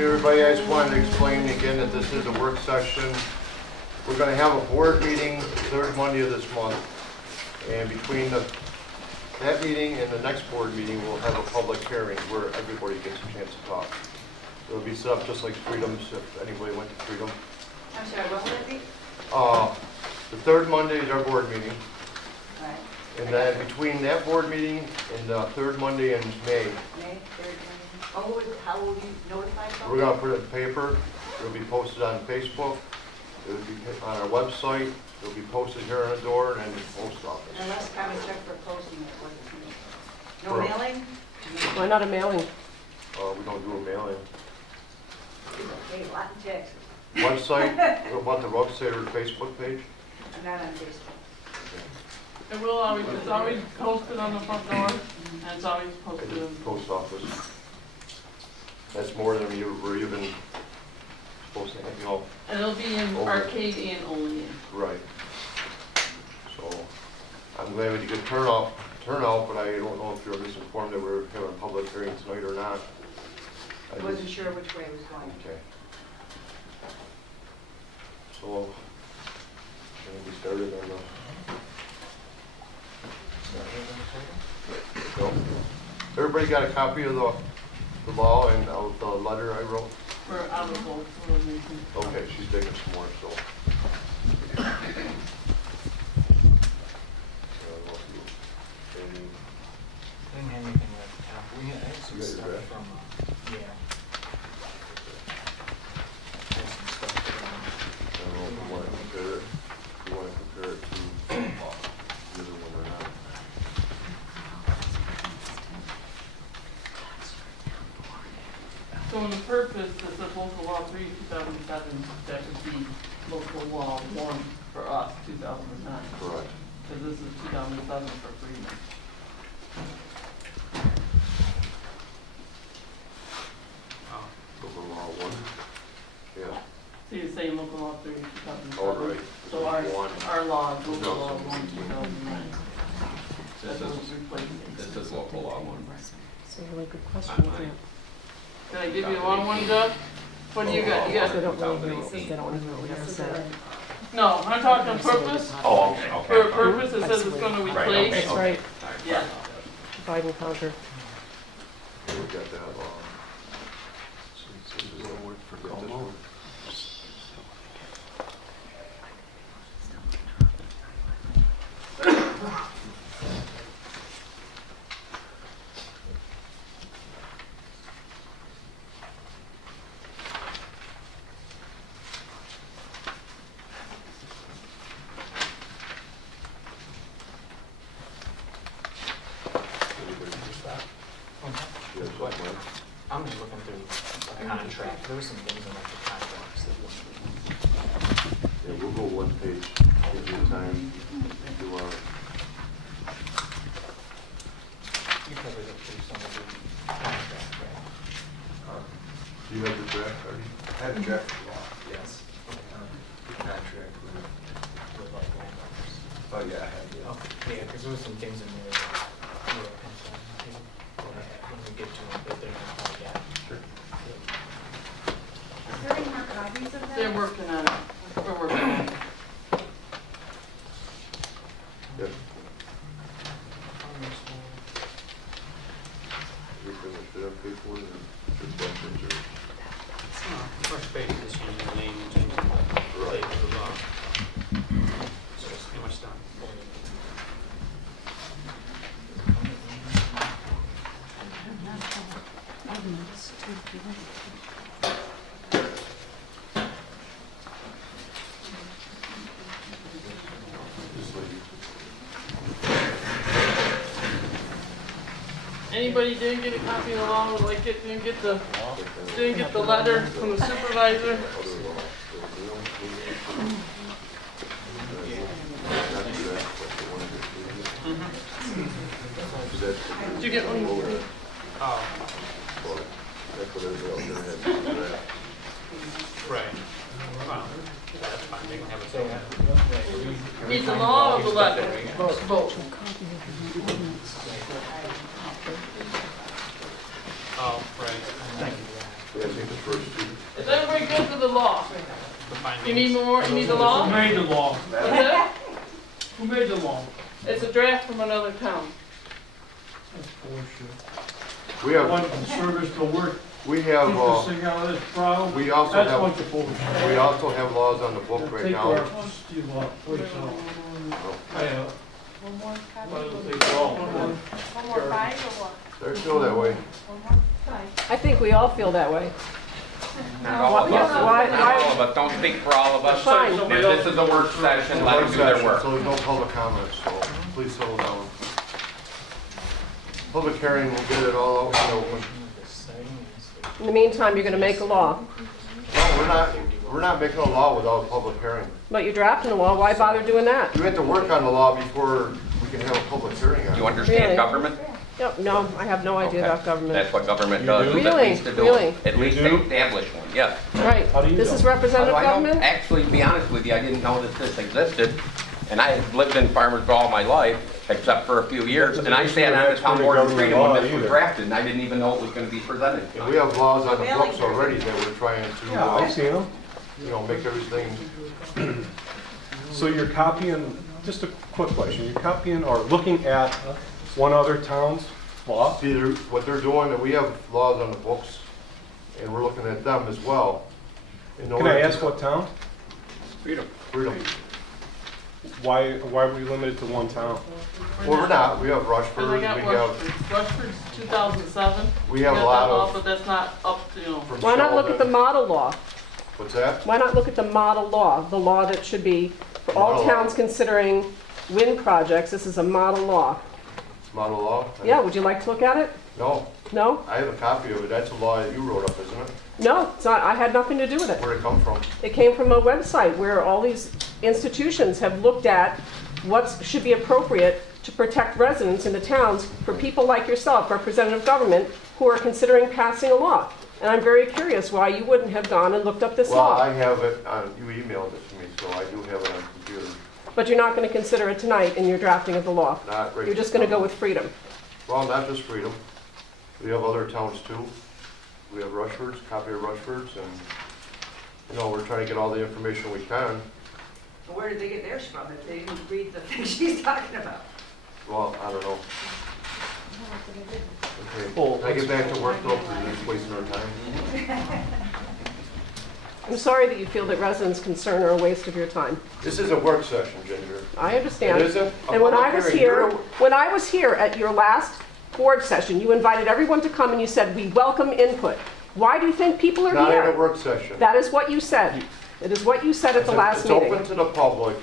Okay, everybody, I just wanted to explain again that this is a work session. We're going to have a board meeting the third Monday of this month. And between that meeting and the next board meeting, we'll have a public hearing where everybody gets a chance to talk. It'll be set up just like Freedom's, if anybody went to Freedom. I'm sorry, what will it be? The third Monday is our board meeting. Right. And then between that board meeting and the third Monday in May, May, third Monday. Oh, how will you notify folks? we're going to put it in paper. It'll be posted on Facebook. It'll be on our website. It'll be posted here on the door and in the post office. And last time I checked for posting it, wasn't me. No For- mailing? Why not a mailing? We don't do a mailing. Okay, a lot in Texas. Website, what about the website or Facebook page? I'm not on Facebook. It will always, it's always posted on the front door, and it's always posted And in. the post office. That's more than you were even supposed to have, you know. And it'll be in Over. arcade and only in. Right. So, I'm glad we could turn out, but I don't know if you're misinformed that we're having a public hearing tonight or not. I wasn't sure which way it was going. Okay. So, can we started on the... So, everybody got a copy of the law and of the letter I wrote? For out of both. Okay, she's taking some more, so. Didn't have anything at the top. We had some You got your stuff draft? from, yeah. Had some stuff I don't know if you want to compare it, to the other one or not. So in the purpose, it says local law 3, 2007, that would be local law 1 for us, 2009. Correct. Because this is 2007 for Freeman. Local law 1. Yeah. So you're saying local law 3, 2007? All right. So our law is local law 1, 2016. 2009. That's what was replacing. This is local law 1. That's a really good question, isn't it? Can I give you the wrong one, Jeff? What do you got? You They got? don't really know, they don't even really have that. No, I'm talking purpose. Oh, okay, okay. For a purpose, it says it's going to Right, replace. okay. That's right, Yeah. divide and conquer. We got that, this is a word for this one. Yeah, so What? Mike. I'm just looking through the contract. There were some things in like the contracts that wouldn't be. Yeah, we'll go one page, give you time to, You probably looked through some of the contract, right? do you have the draft already? I had a draft of law, Yes. contract with, With like landowners. oh yeah, I had, yeah. Okay, yeah, because there were some things in there that were a pencil. When we get to them, that they're not quite yet. Sure. Is there any more copies of that? They're working on it. We're working on it. Yep. We finished it on page 1 and just questions or? First page is just using the name and changing the Right. label of the law. So it's pretty much done. This lady. Anybody didn't get a copy of the law, would like it, didn't get the letter from the supervisor? Did you get one? Oh, That's what everybody else had to do. right. Well, that's fine, they can have it. So, Need the law or the letter? Both. oh, right. Yeah, think the first two. Is everybody good with the law? The findings. You need more, you need the law? Who made the law? What's that? Who made the law? It's a draft from another town. That's bullshit. We I have, want the service to work, we keep have, this thing out of this problem. we also That's have, what the bullshit. we also have laws on the book right Take now. our steel up, please, so. I, One more copy? why don't they all? One more five or what? They're still that way. One more five? I think we all feel that way. Not all of us. Why- Not all of us. Don't speak for all of us. Fine. If this is a work session, let them do their work. So there's no public comments, so please settle down. Public hearing, we'll get it all out in the open. In the meantime, you're gonna make a law. No, we're not making a law without a public hearing. But you're drafting a law, why bother doing that? You have to work on the law before we can have a public hearing on Do you it. understand Really? government? Yep, no, I have no idea Okay. about government. That's what government You does, do? is at Really? least to do Really? it. At You least do? establish one, yes. Right, How do you this know? is How do representative I know? government? Actually, to be honest with you, I didn't know that this existed, and I have lived in Farmersville all my life, except for a few years, and I sat on the town board of freedom when this was drafted, and I didn't even know it was gonna be presented. And we have laws on the books already that we're trying Yeah, I've to, seen them. make everything, So you're copying, just a quick question, you're copying or looking at one other town's law? see, what they're doing, and we have laws on the books, and we're looking at them as well. In Can order I to- ask what town? Freedom. Why are we limited to one town? Well, we're not, we have Rushford, And we I got have, Rushford. Rushford's 2007. we have a Got lot that law, of, But that's not up to, from Why not look at the Sheldon. model law? What's that? Why not look at the model law, the law that should be for all Model law. towns considering wind projects? This is a model law. Model law? Yeah, would you like to look at it? No, No? I have a copy of it, that's a law that you wrote up, isn't it? No, it's not. I had nothing to do with it. Where'd it come from? It came from a website where all these institutions have looked at what should be appropriate to protect residents in the towns for people like yourself, representative government, who are considering passing a law. And I'm very curious why you wouldn't have gone and looked up this Well, I law. have it, you emailed it to me, so I do have it on computer, But you're not going to consider it tonight in your drafting of the law. not right. You're just going to go with freedom. Well, not just Freedom. We have other towns too. We have Rushfords, copy of Rushfords, and, we're trying to get all the information we can. Where did they get theirs from if they didn't read the thing she's talking about? Well, I don't know. Well, Okay, can I get back to work though, because we're just wasting our time? I'm sorry that you feel that residents' concern are a waste of your time. This is a work session, Ginger. I understand. It isn't a And when I public was hearing. here, when I was here at your last board session, you invited everyone to come and you said, "We welcome input." Why do you think people are Not in a here? work session. That is what you said. It is what you said at the last It's open meeting. to the public.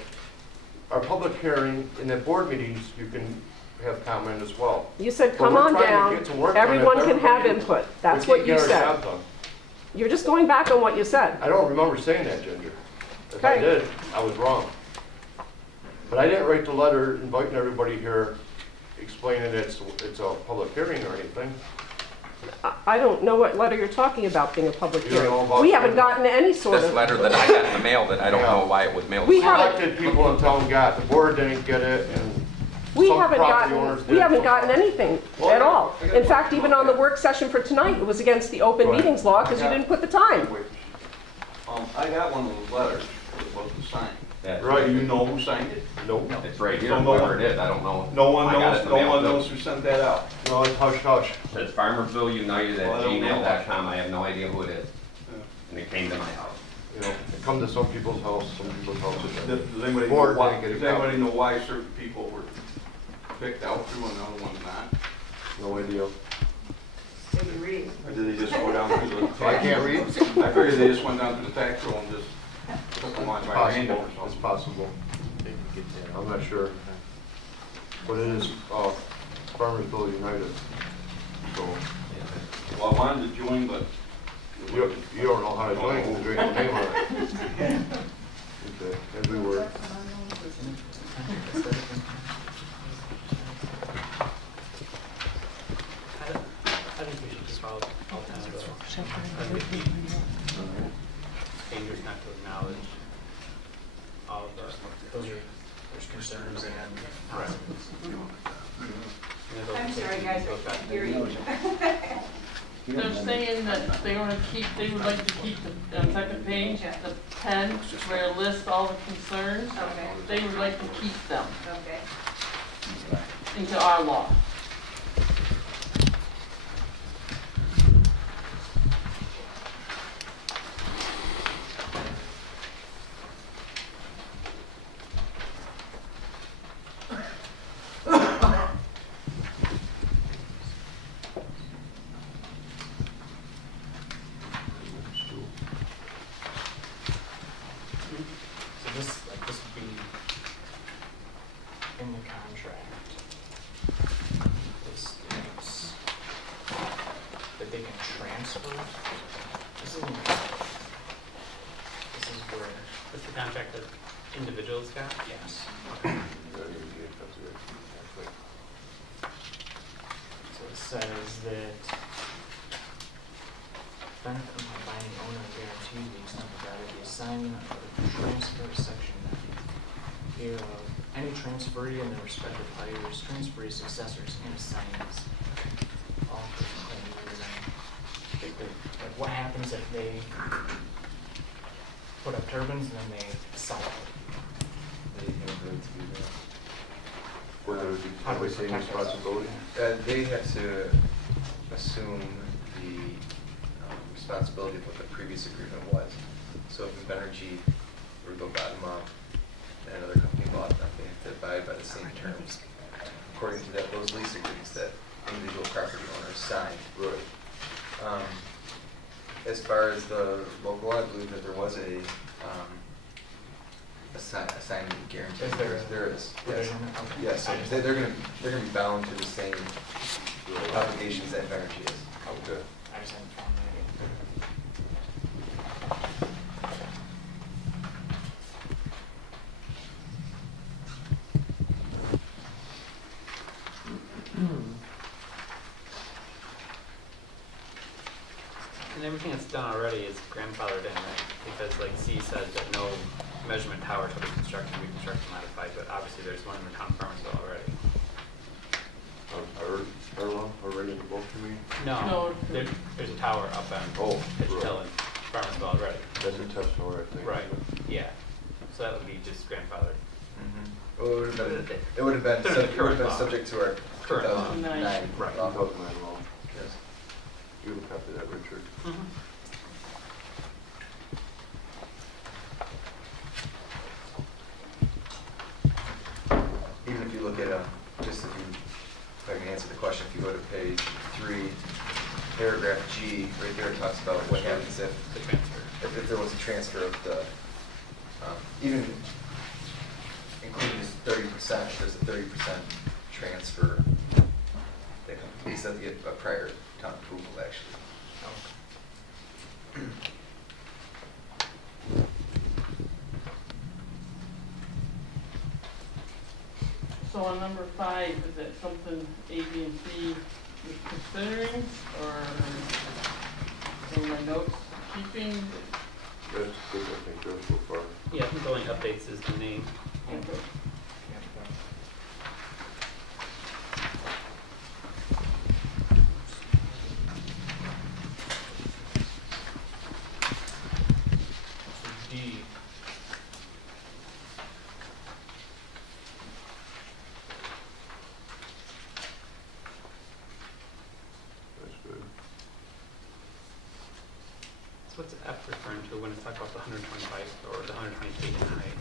Our public hearing, in the board meetings, you can have comment as well. You said, But "Come we're on trying to down, get to work on it. everyone can have Everybody- input." We That's can't what you get our said. job done. You're just going back on what you said. I don't remember saying that, Ginger. If I Okay. did, I was wrong. But I didn't write the letter inviting everybody here, explaining it's a public hearing or anything. I don't know what letter you're talking about being a public You don't know hearing. about We haven't that? gotten any sort This of, letter that I got in the mail that I don't know why it was mailed. We to me. haven't- Elected people in town got, the board didn't get it, and we some haven't property owners gotten, did. we haven't some- gotten anything Well, at I got- all. I got- In fact, even on the work session for tonight, it was against the open Go ahead. meetings law because you didn't put the time. Wait. I got one of those letters, it wasn't signed. That's Right. Do you know who signed it? Nope. It's right here, Don't know. whoever it is, I don't know. No one I got it knows, in the no mail, one too. knows who sent that out. No, it's hush hush. It says Farmersville United Well, I at don't know. gmail.com. I have no idea who it is. Yeah. And it came to my house. It come to some people's house, some people's houses. Does anybody know Board why, didn't get a does anybody know why certain people were picked out through and other ones not? No idea. They can read. Or did they just go down through the tax? I can't read? I figured they just went down to the tax roll and just took them on by random or Possible, it's something. possible. I'm not sure. But it is, Farmersville United. So, Well, I wanted to join, but. you don't know how to join, because there's no name on it. Okay, and we were. I think we should just follow all kinds of dangerous not to acknowledge all of there's concerns and positives. I'm sorry, guys, I can't hear you. They're saying that they want to keep, they would like to keep the, on second page, the pen where it lists all the concerns. Okay. They would like to keep them Okay. into our law. So this, like, this would be in the contract. This is that they can transfer. This is where, What's the contract that individuals got? yes. So it says that benefit of my binding owner guarantee lease not provided the assignment of the transfer section hereof. Any transferee and their respective hires, transferee successors, and assignees. All person claiming reason. Like what happens if they put up turbines and then they sell it? They have to do that. How do we Say protect responsibility? ourselves? They have to assume the responsibility of what the previous agreement was. So if Energy were to go bottom up and another company bought them, they have to abide by the same terms according to those lease agreements that individual property owners signed. Right. As far as the local law, I believe that there was a assignment guarantee. Is there? There is. Yes. Provision? Okay. Yes. So they're going to be bound to the same obligations that Energy is. Oh, good. I just haven't found that yet. And everything that's done already is grandfathered in, right? Because like C says that no measurement tower shall be constructed, reconstructed, modified, but obviously there's one in the town of Farmersville already. Already in the book, you mean? No. There's a tower up on Pitch Hill in Farmersville already. That's in Tuscaloosa, I think. Right, yeah. So that would be just grandfathered. Well, it would have been They're the current law. subject to our Current law. 2009 Right. law. 2009 law. Yes. You would copy that, Richard. Even if you look at, just if I can answer the question, if you go to page 3, paragraph G, right there it talks about what happens if The transfer. if there was a transfer of the, even including this 30%, if there's a 30% transfer, that companies have to get a prior town approval, actually. So on number 5, is that something A, B, and C is considering, or in my notes keeping? That's good, I think, Joe, so far. Yeah, I think the only updates is the name. Okay. D. That's good. So what's F referring to when it's talking about the 125 or the 120 feet in height?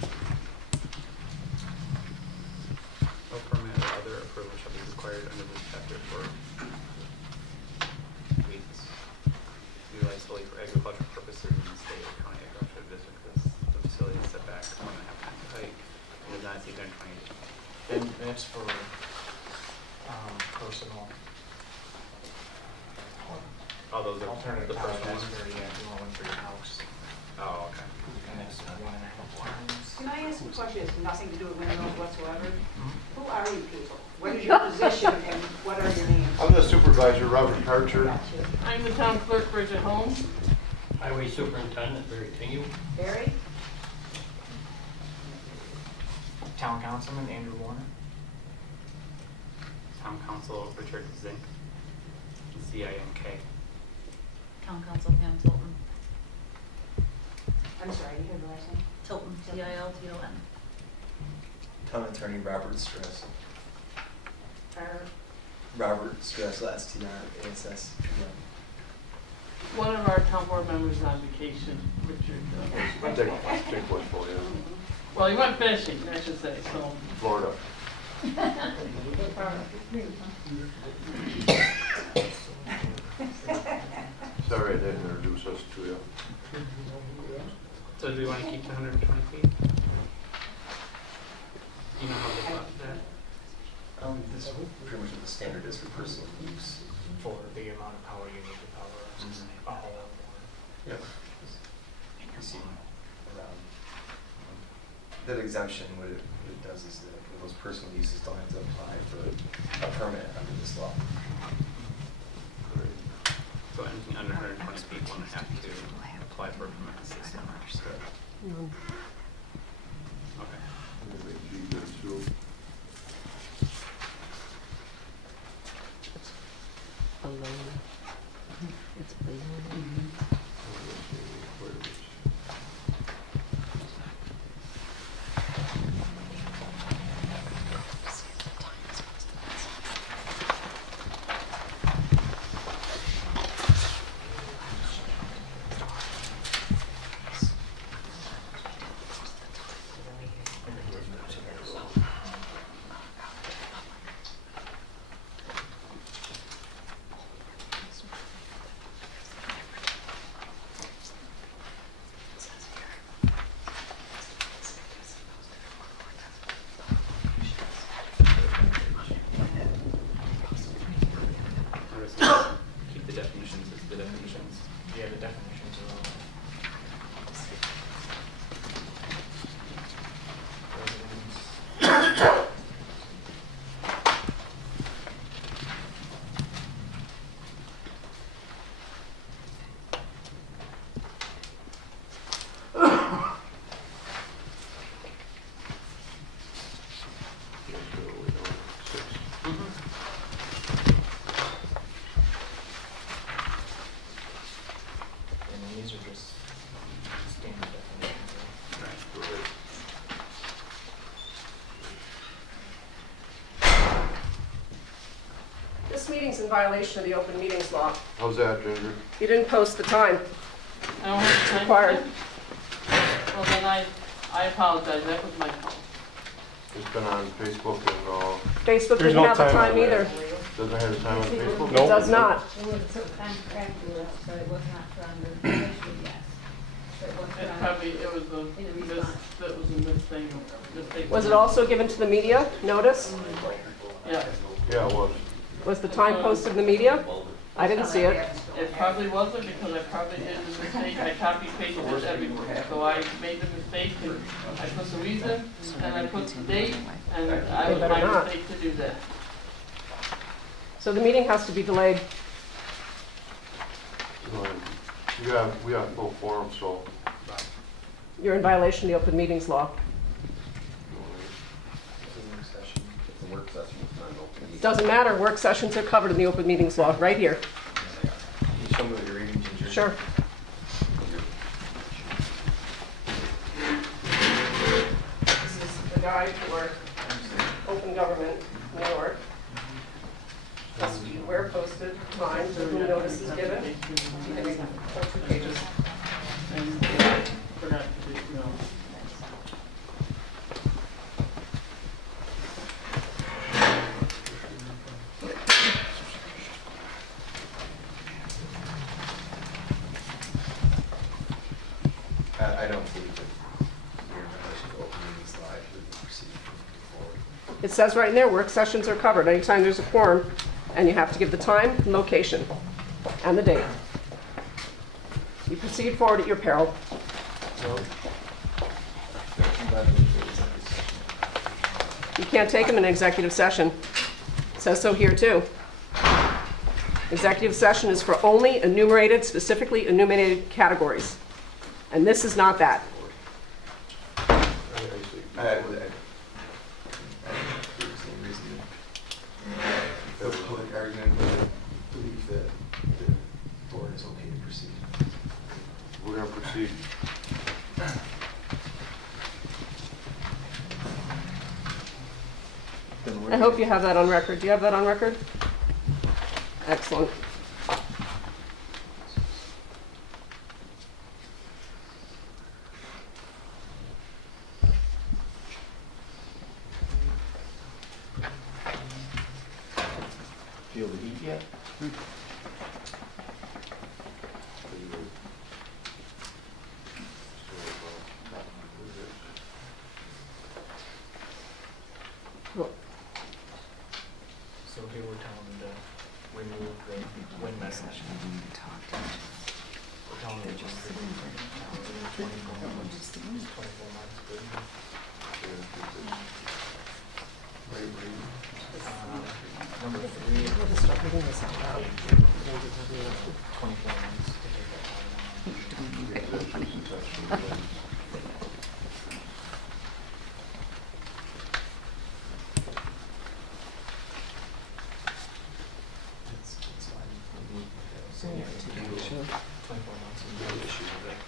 No permit or other approval shall be required under this chapter for weeds utilized solely for agricultural purposes in the state or county agricultural district. The facility is set back 1.5 times the height and does not exceed 120 feet. And that's for personal. All those are Alternative the power, first that's one. for, yeah, you want one for your house. Oh, okay. And that's 1.5 times. Can I ask a question? It has nothing to do with windmills whatsoever. Who are you people? What is your position and what are your names? I'm the supervisor, Robert Karcher. I'm the town clerk, Bridget Holmes. Highway Superintendent Barry Tingy. Barry? Town Councilman Andrew Warner. Town Council Richard Zink, Z-I-N-K. Town Council Pam Tilton. I'm sorry, you heard the last name? Tilton, Tilton. Town Attorney Robert Stress. Or Robert Stress, last TRASS. One of our town board members is on vacation, Richard. Take one for you. Well, he went fishing, I should say, so. Florida. Sorry, I didn't introduce us to you. So do we want to keep the 120 feet? You know how they got that? This is pretty much what the standard is for personal use. For the amount of power you need to power a whole more. Yep. You see around. That exemption, what it does is that those personal uses don't have to apply for a permit under this law. So anything under 120 feet won't have to apply for a permit system. Okay. It's below. Keep the definitions as the definitions. Yeah, the definitions are all. Residence. And then these are just standard definitions. Right? This meeting's in violation of the open meetings law. How's that, Ginger? You didn't post the time. I don't have time. Required. Well, then I apologize, that was my fault. It's been on Facebook and, Facebook There's didn't no have the time time on that. either. doesn't have the time on Facebook? It does not. It was a time track list, but it was not put on the official, yes. But it was put It on- probably, it was a mistake. Was it also given to the media, notice? Yeah, Yeah, it was. Was the time posted in the media? I didn't see it. it probably wasn't because I probably did a mistake. I copy pasted it everywhere. So I made the mistake and I put the reason and I put the date and I was better my not. mistake to do that. So the meeting has to be delayed. We have full forum, so. You're in violation of the open meetings law. It's a work session. It's a work session. It's not an open meeting. Doesn't matter, work sessions are covered in the open meetings law, right here. Can you show me what you're reading, Ginger? Sure. This is the guide for open government in New York. Has to be where posted, times, or who notice is given. You can read 2 pages. And forgot to do, you know. I don't believe that you're in violation of open meetings law. I believe the procedure forward. It says right in there, work sessions are covered anytime there's a quorum, and you have to give the time, location, and the date. You proceed forward at your peril. You can't take them in executive session. It says so here too. Executive session is for only enumerated, specifically enumerated categories. And this is not that. I believe the same reason that the public argument would believe that the board is okay to proceed we're gonna proceed. I hope you have that on record. Do you have that on record? Excellent. Feel the heat yet? So here we're telling them to remove the wind mesh. We're telling them to just remove it. 24 months. 24 months. Good. Number 3. We'll just start reading this out loud. 24 months to take that out. It's fine. So yeah, 24 months is no issue with it.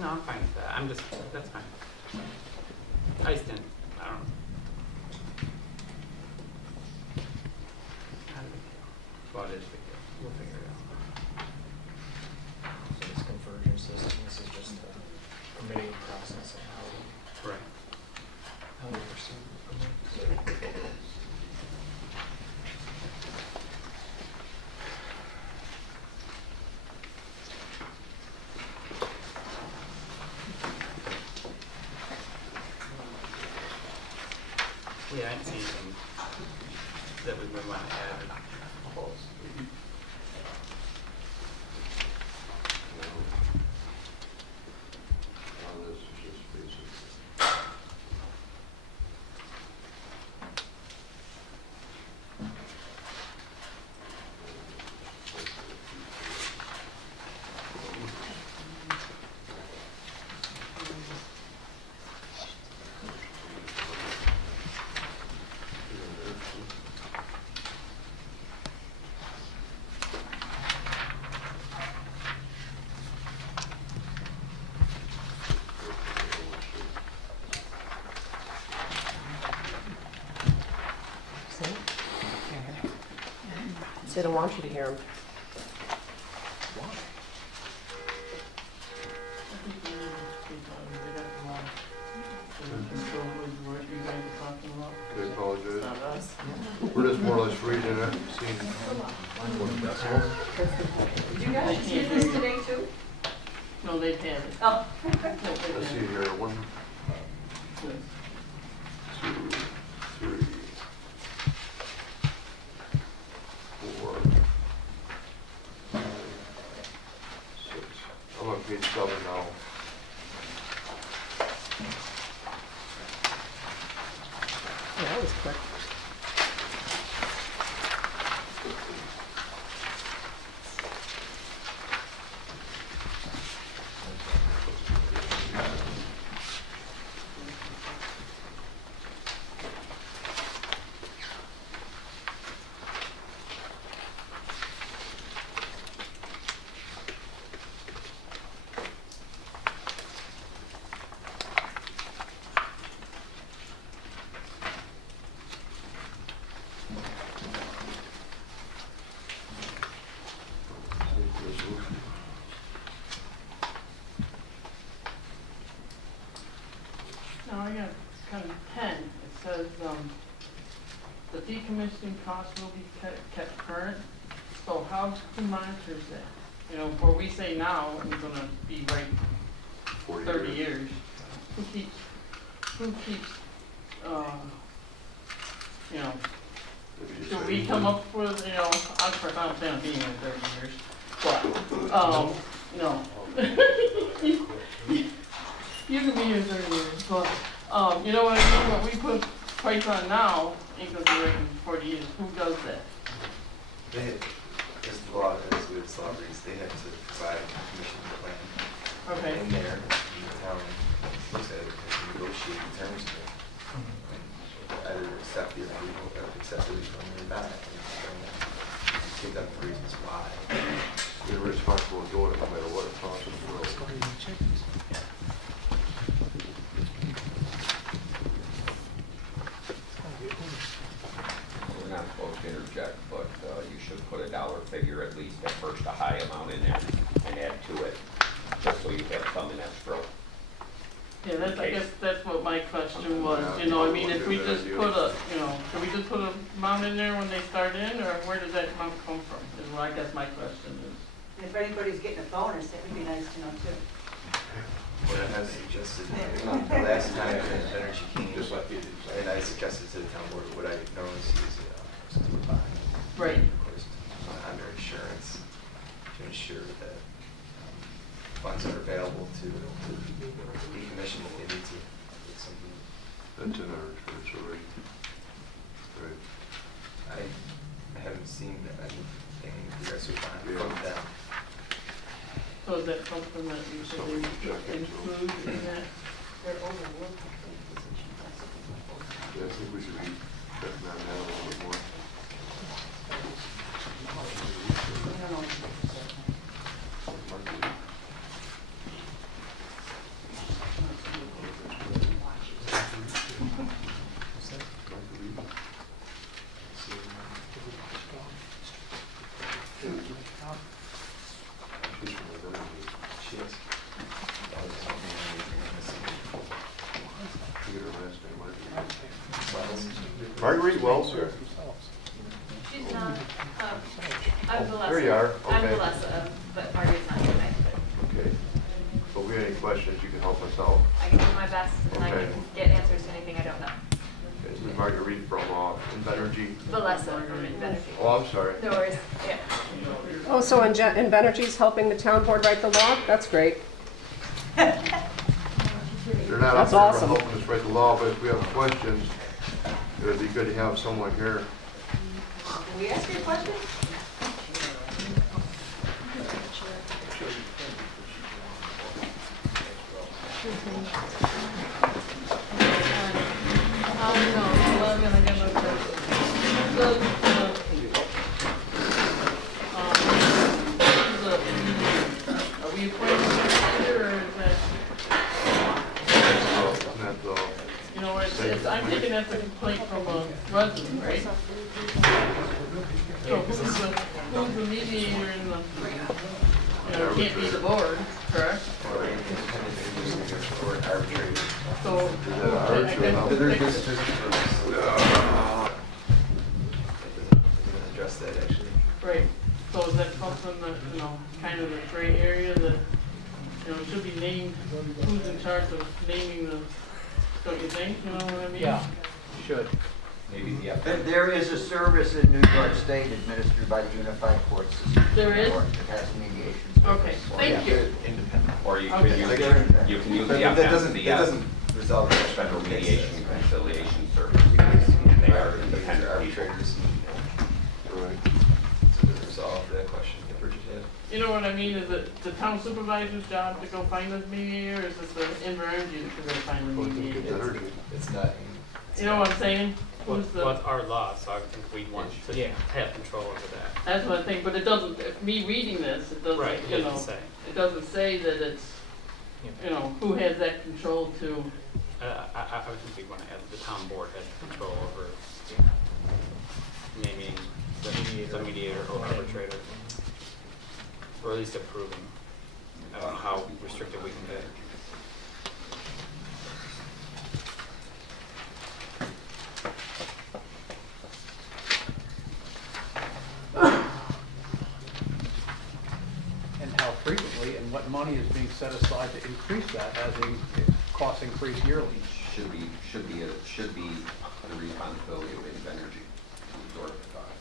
No, I'm fine with that. I'm just, that's fine. I just didn't, I don't know. How do we feel? Well, it is a big deal. We'll figure it out. So this conversion system, this is just a permitting process and Right. how we pursue permits. Yeah, I didn't see anything that we would want to add. They don't want you to hear them. I apologize. We're just more or less reading it, seeing what decibels. Did you guys see this today too? No, they can. Oh. Let's see here, 1, 2, 3, 4, 5, 6. I'm on page 7 now. Yeah, that was quick. No, I got kind of 10. It says, the decommissioning costs will be kept current. So who monitors that? You know, where we say now, it's gonna be right 30 years. Who keeps, you know, do we come up with, you know, I don't plan on being here 30 years, but, no. You can be here 30 years, but, you know what I mean? What we put price on now ain't gonna be right in 40 years. Who does that? As the law is with celebrities, they have to provide a commission plan. Okay. In there, the town looks at it and negotiate terms of it. Either accept the approval, or accept the refund or not. And give them the reasons why. You're responsible for doing it no matter what it costs. We're not supposed to interject, but you should put a dollar figure at least, at first a high amount in there and add to it, just so you have some in escrow. Yeah, that's, I guess that's what my question was, you know, I mean, if we just put a, you know, do we just put a amount in there when they start in, or where does that amount come from, is what I guess my question is. If anybody's getting a bonus, that would be nice to know too. What I have suggested, the last time Energy came, and I suggested to the town board, what I normally see is some bond. Right. Of course, under insurance, to ensure that funds are available to decommission if they need to. It's something. That's in our insurance already. Right. I haven't seen anything progressive from them. So is that something that you should include in that? They're overworked. Yeah, I think we should be checking on that a little bit more. Marguerite Wells here. She's not, I'm Valessa. There you are, I'm okay. Valessa, but Margaret's not tonight. Okay. So if we have any questions, you can help us out. I can do my best and I Okay. can get answers to anything I don't know. Okay, this is Marguerite from Invenergy. Valessa from Invenergy. Oh, I'm sorry. No worries, yeah. Oh, so Invenergy's helping the town board write the law? That's great. They're not up That's there for awesome. helping us write the law, but if we have questions, it would be good to have someone here. Can we ask you a question? Are we appointed here, or is that? Isn't that the, You know, I'm thinking that's a complaint from a resident, right? So who's the mediator in the, you know, it can't be the board, correct? Or independent interviewer or an arbitrator. So, It doesn't address that actually. right, so is that something that, you know, kind of the gray area that, you know, should be named, who's in charge of naming the, don't you think, you know what I mean? Yeah, should. Maybe the There is a service in New York State administered by the Unified Court System. There is? It has mediation service. Okay, thank you. Independent. Or you Okay. could use, you can use But the that doesn't FMCS, resolve the Federal cases. Mediation and Conciliation Service, and they are independent people. Arbitrators. right? So to resolve that question, if we're just You know what I mean, is it the town supervisor's job to go find this mediator, or is it the Invenergy to go find the mediator? Invenergy. it's not. You know what I'm saying? Well, Who's the, it's our law, so I think we'd want to have control over that. that's what I think, but it doesn't, me reading this, it doesn't, Right, you it know, doesn't say. it doesn't say that it's, you know, who has that control to, I would think we want to have the town board has control over naming the mediator or arbitrator, or at least approving. I don't know how restricted we can get. money is being set aside to increase that as a cost increase yearly. Should be the responsibility of Energy to absorb the cost.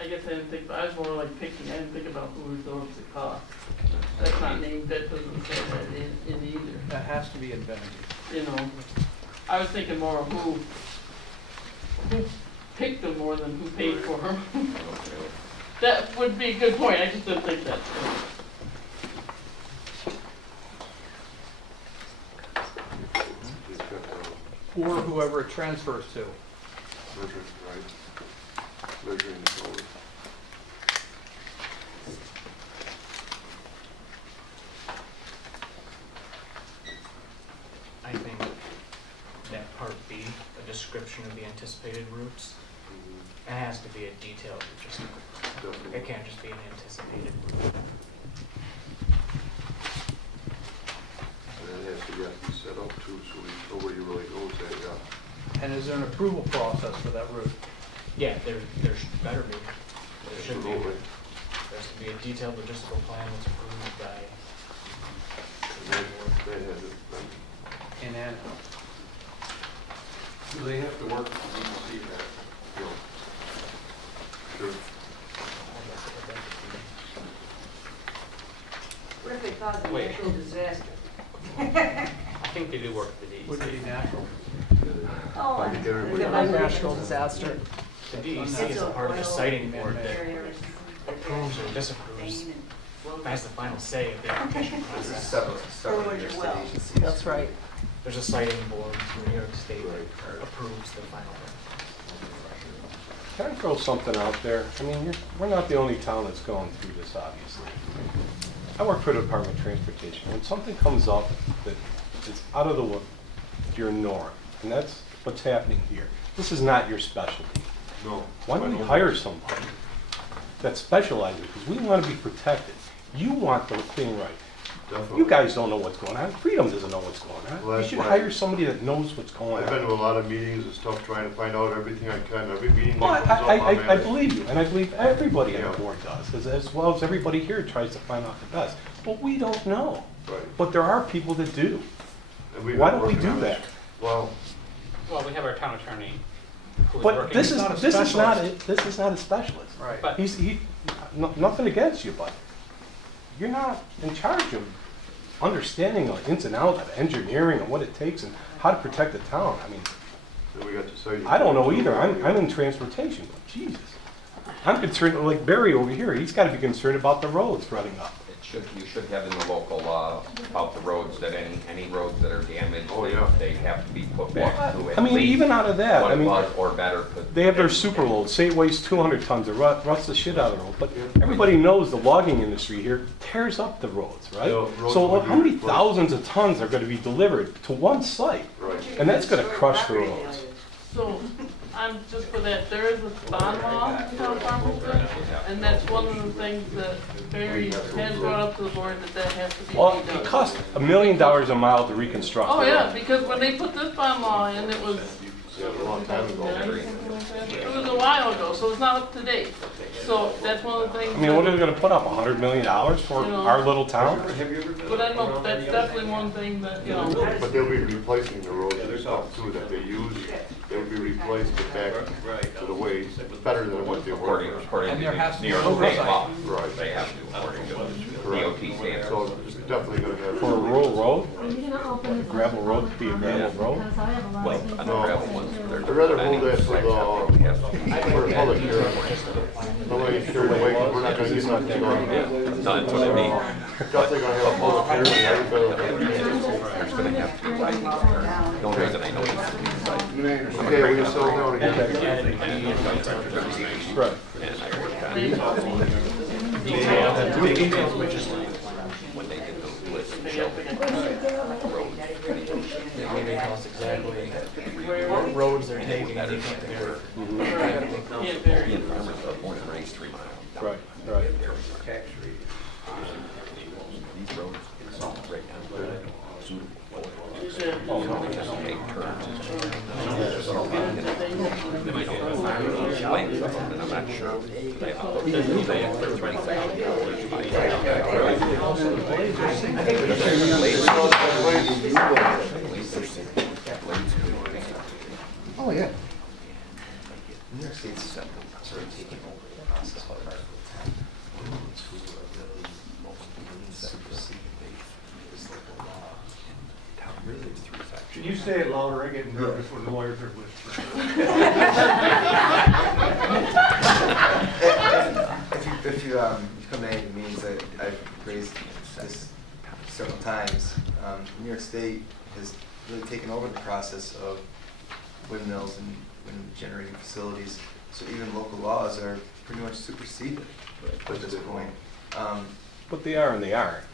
I guess I didn't think, but I was more like picking, I didn't think about who absorbs the cost. That's not named, that doesn't say that in either. That has to be in Energy. You know, I was thinking more of who picked them more than who paid for them. That would be a good point, I just didn't think that through. Or whoever it transfers to. I think that part B, a description of the anticipated routes, it has to be a detailed logistical. It can't just be an anticipated route. And it has to be set up too, so nobody really knows that, yeah. And is there an approval process for that route? Yeah, there better be. There should be. There has to be a detailed logistical plan that's approved by. In and Do they have to work with the DEC that, you know? Sure. What if they cause a Wait. natural disaster? I think they do work with the DEC. would be natural. Oh, Like to get everybody- Unnatural disaster. The DEC is a part of the siting board that approves or disapproves, has the final say of the application process. Several New York State agencies. That's right. There's a siting board in New York State that approves the final. Can I throw something out there? I mean, we're not the only town that's going through this, obviously. I work for the Department of Transportation. When something comes up that is out of your norm, and that's what's happening here. This is not your specialty. No. Why don't we hire somebody that specializes? Because we want to be protected. You want the clean right. Definitely. You guys don't know what's going on. Freedom doesn't know what's going on. Well, You that's should why- hire somebody that knows what's going I've been on. to a lot of meetings and stuff, trying to find out everything I can. Every meeting Well, that comes up, I'm I at it. believe you, and I believe everybody on Yeah. the board does, as well as everybody here tries to find out the best. But we don't know. Right. But there are people that do. And we've Why been don't we working do on that? it. Well, Well, we have our town attorney who's But working. this He's is not a this is not specialist. this is not a specialist. Right. But- Nothing against you, but you're not in charge of understanding the ins and outs of engineering and what it takes and how to protect the town. I mean, then we got to say. I don't know either. I'm in transportation, but Jesus, I'm concerned. Like Barry over here, he's got to be concerned about the roads running up. You should have in the local law about the roads, that any roads that are damaged, Oh, yeah. they have to be put back to at I mean, least even out of that, what I it mean, was or better. 'Cause they have their super loads. Say it weighs 200 tons. It ruts the shit out of the road. But everybody knows the logging industry here tears up the roads, right? Yeah, roads So would be how many replaced. thousands of tons are going to be delivered to one site? Right. And that's going to crush the roads. So, I'm just for that, there is a bond law in town of Farmersville, and that's one of the things that Barry has brought up to the board, that has to be Well, redone. it costs $1 million a mile to reconstruct. Oh, the yeah, road. because when they put this bond law in, it was Yeah, a long time ago. 2009, something like that. It was a while ago, so it's not up to date. So that's one of the things. I mean, what are they going to put up, $100 million for You know. our little town? But I know, that's definitely one thing that, you know. But they'll be replacing the roads and stuff too that they use. They'll be replaced to back to the way, better than what they were. According And there has to to be New York State oversight. law, Right. they have to, according to Correct. DOT standards. So it's definitely gonna have. For a rural road? Are you gonna open the Gravel road to be a gravel road? Because I have a lot Well, of on things. the gravel ones, they're. I'd rather hold that for the public hearing. Nobody carried away, 'cause we're not gonna get nothing done. No, that's what I mean. Definitely gonna have a public hearing. There's gonna have to be, the only reason I know this. Okay, we settle down again. Right. When they did those lists, show roads. They tell us exactly what roads they're taking and you can't vary. Me and Farmersville, born and raised 3 miles. Right, right. These roads, right now, suitable. Oh, no. They just take turns. They might have length of them, and I'm not sure. They have $20,000. Oh, yeah. New York State's sort of taking over the process called Article 10. Can you say it louder? I get nervous when the lawyers are whispering. If you come to any of the meetings, I've raised this several times. New York State has really taken over the process of windmills and wind generating facilities. So even local laws are pretty much superseded at this point. But they are and they aren't.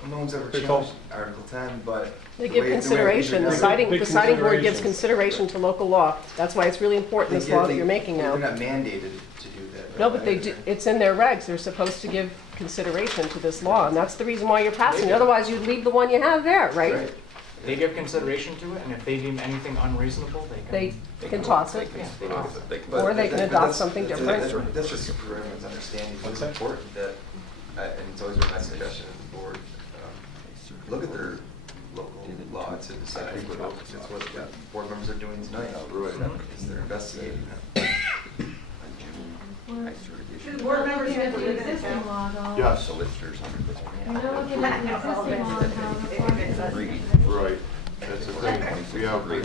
Well, no one's ever They're challenged Article 10, but They give consideration. The siding board gives consideration to local law. That's why it's really important, this law that you're making now. They're not mandated to do that. No, but they do, it's in their regs. They're supposed to give consideration to this law, and that's the reason why you're passing it. Otherwise, you'd leave the one you have there, right? They give consideration to it, and if they deem anything unreasonable, They can toss it. But Or they can adopt something different. That's just for everyone's understanding. It's important that, and it's always been my suggestion to the board, look at their local law to decide. It's what the board members are doing tonight. Is they're investigating that. Should board members have to live in existing town? law though. Yes. You're not looking at the existing law and how it applies. Right, that's the thing, we have, Wait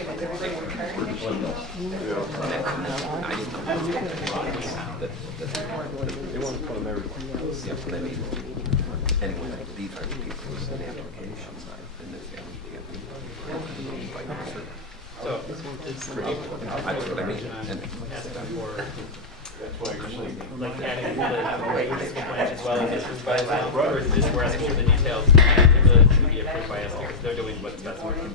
a minute, everybody with They want to put them everywhere. Anyway, these are the people who send applications. So, it's That's what I mean. asking for, like, adding the regulations compliance as well as this by law, or is this we're asking for the details to be approved by us because they're doing what's best for them.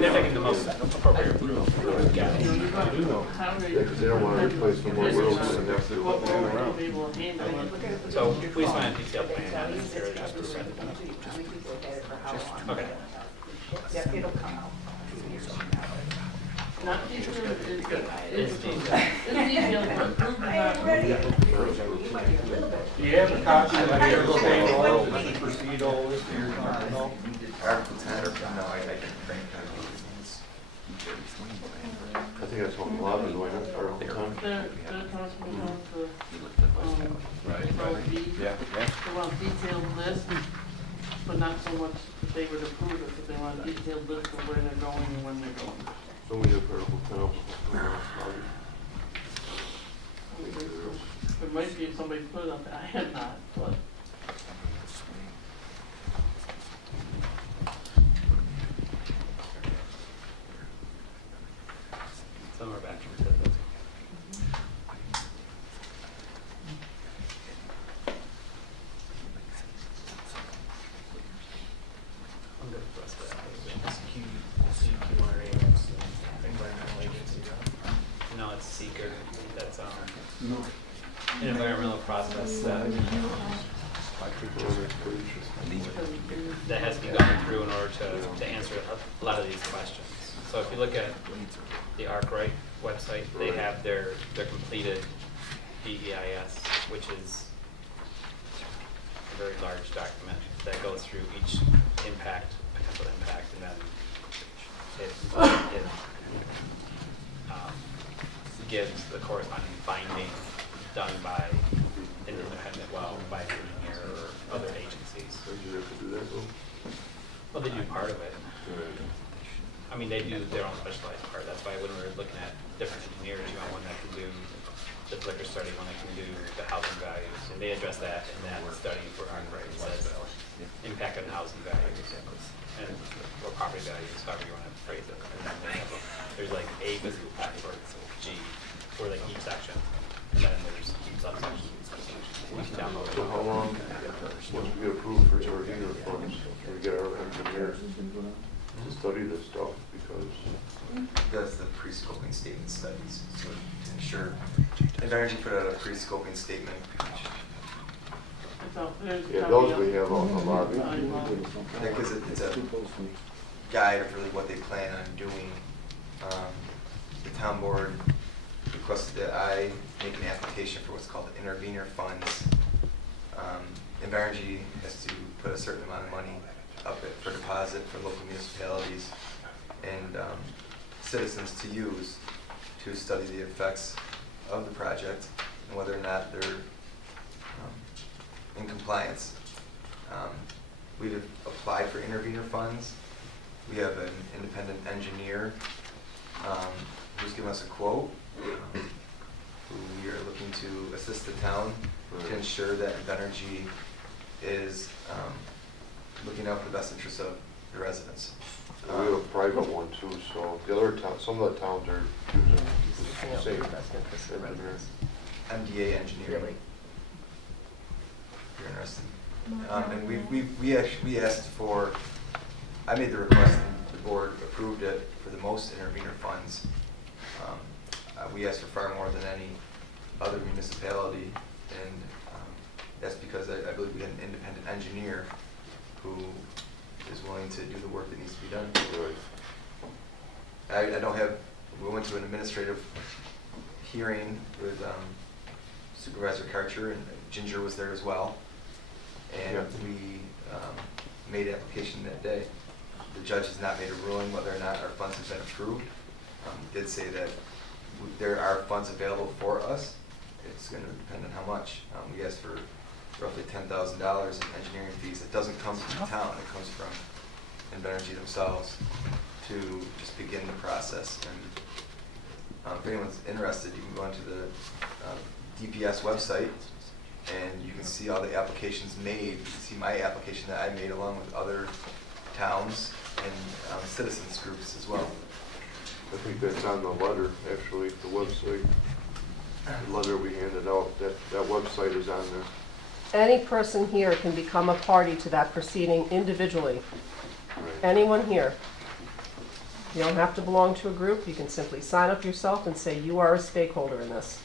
They're taking the most appropriate approval. Yeah. because they don't want to replace the more roads and that's the What will be able to handle it? So, please find a detailed plan, not necessarily just a spread. Okay. Yeah, it'll come out. Not detailed, it's detailed, but approved or not approved. Do you have a copy of the New York State law to proceed all this that you're talking about? Article 10, no, I can bring I think that's what a lot of it, going up, Article 10. They're talking about the, they want detailed list, but not so much that they would approve it, but they want a detailed list of where they're going and when they're going. So we have Article 10. It might be if somebody put it up, I had not, but. Some are back from the I'm good with the rest of that. No, it's seeker. That's an environmental process that has to be gone through in order to answer a lot of these questions. So if you look at the ArcRight website, they have their completed DEIS, which is a very large document that goes through each potential impact, and then it gives the corresponding finding done by an independent, by an engineer or other agencies. Did you have to do that though? Well, they do part of it. I mean, they do their own specialized part. That's why when we're looking at different engineers, you want one that can do the liquor study, one that can do the housing values, and they address that in that study for ArcRight. It says impact on housing values and or property values, however you want to phrase it. And then they have there's like A or G for like each section, and then there's subsections. So how long must we approve for our engineer firms to get our engineers to study this stuff? Because does the pre-scoping statement studies, so to ensure, if Energy put out a pre-scoping statement. yeah, those we have a lot of. Because it's a guide of really what they plan on doing. The town board requested that I make an application for what's called intervenor funds. Environgy has to put a certain amount of money up for deposit for local municipalities and citizens to use to study the effects of the project and whether or not they're in compliance. We've applied for intervenor funds. We have an independent engineer who's given us a quote, who we are looking to assist the town to ensure that Invenergy is looking out for the best interests of the residents. We have a private one too, so the other town, some of the towns are using the same engineer. MDA engineering. If you're interested. And we asked for, I made the request and the board approved it for the most intervenor funds. We asked for far more than any other municipality, and that's because I believe we have an independent engineer who is willing to do the work that needs to be done. I don't have, we went to an administrative hearing with Supervisor Karcher, and Ginger was there as well. And we made an application that day. The judge has not made a ruling whether or not our funds have been approved. He did say that there are funds available for us. It's going to depend on how much. We asked for roughly $10,000 in engineering fees. It doesn't come from the town. It comes from Invenergy themselves to just begin the process. And if anyone's interested, you can go onto the DPS website and you can see all the applications made. You can see my application that I made along with other towns and citizens groups as well. I think that's on the letter, actually, the website. The letter we handed out, that website is on there. Any person here can become a party to that proceeding individually. Right. Anyone here. You don't have to belong to a group. You can simply sign up yourself and say you are a stakeholder in this.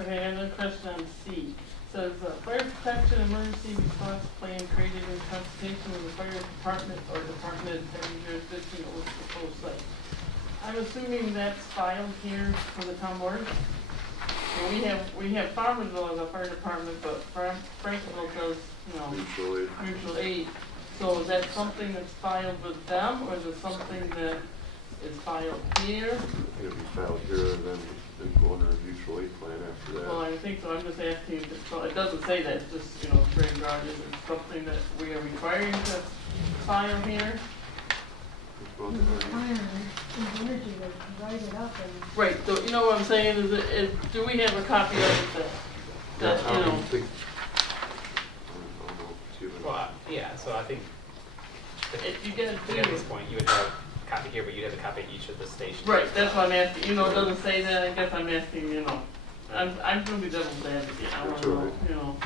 Okay, another question on C. It says, fire protection emergency response plan created in consultation with the fire department or department having jurisdiction over the proposed site. I'm assuming that's filed here for the town board? And we have Farmersville as a fire department, but Frankville does, mutual aid. So is that something that's filed with them, or is it something that is filed here? It'll be filed here and then go under a mutual aid plan after that. Well, I think so. I'm just asking, so it doesn't say that, it's just, very broad. Is it something that we are requiring to file here? Right, so you know what I'm saying, is do we have a copy of it that Well, yeah, so I think if you get it at this point, you would have a copy here, but you'd have a copy at each of the stations. Right, that's what I'm asking. It doesn't say that. I guess I'm asking, I'm going to be devil's advocate. I want to know,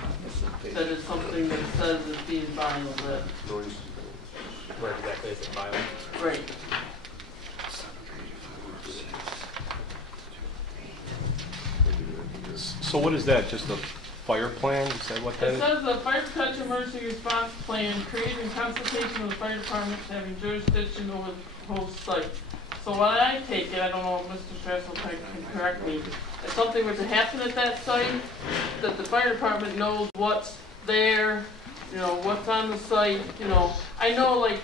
that it's something that says it's being filed. That Where exactly is it filed? Right. So what is that, just a fire plan? Is that what that It is? says the fire protection emergency response plan created in consultation with the fire department having jurisdiction over the whole site. So what I take it, I don't know if Mr. Strassel can correct me, if something were to happen at that site, that the fire department knows what's there, what's on the site, I know like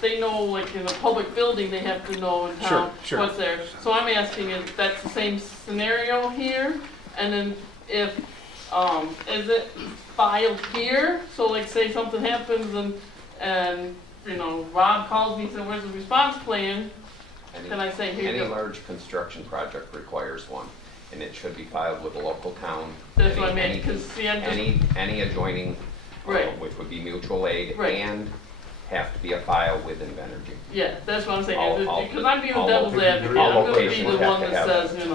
they know like in a public building they have to know in town Sure. what's there. So I'm asking if that's the same scenario here, and then if is it filed here? So like say something happens and Rob calls me and says, where's the response plan? Can I say here you Any go? large construction project requires one, and it should be filed with the local town. That's what I meant, because see, I'm just... Any adjoining, Right. Which would be mutual aid, Right. and have to be a file with Invenergy. Yeah, that's what I'm saying, All because I'm being all devil's locations- advocate, all I'm going to be locations the have one to that have it. says,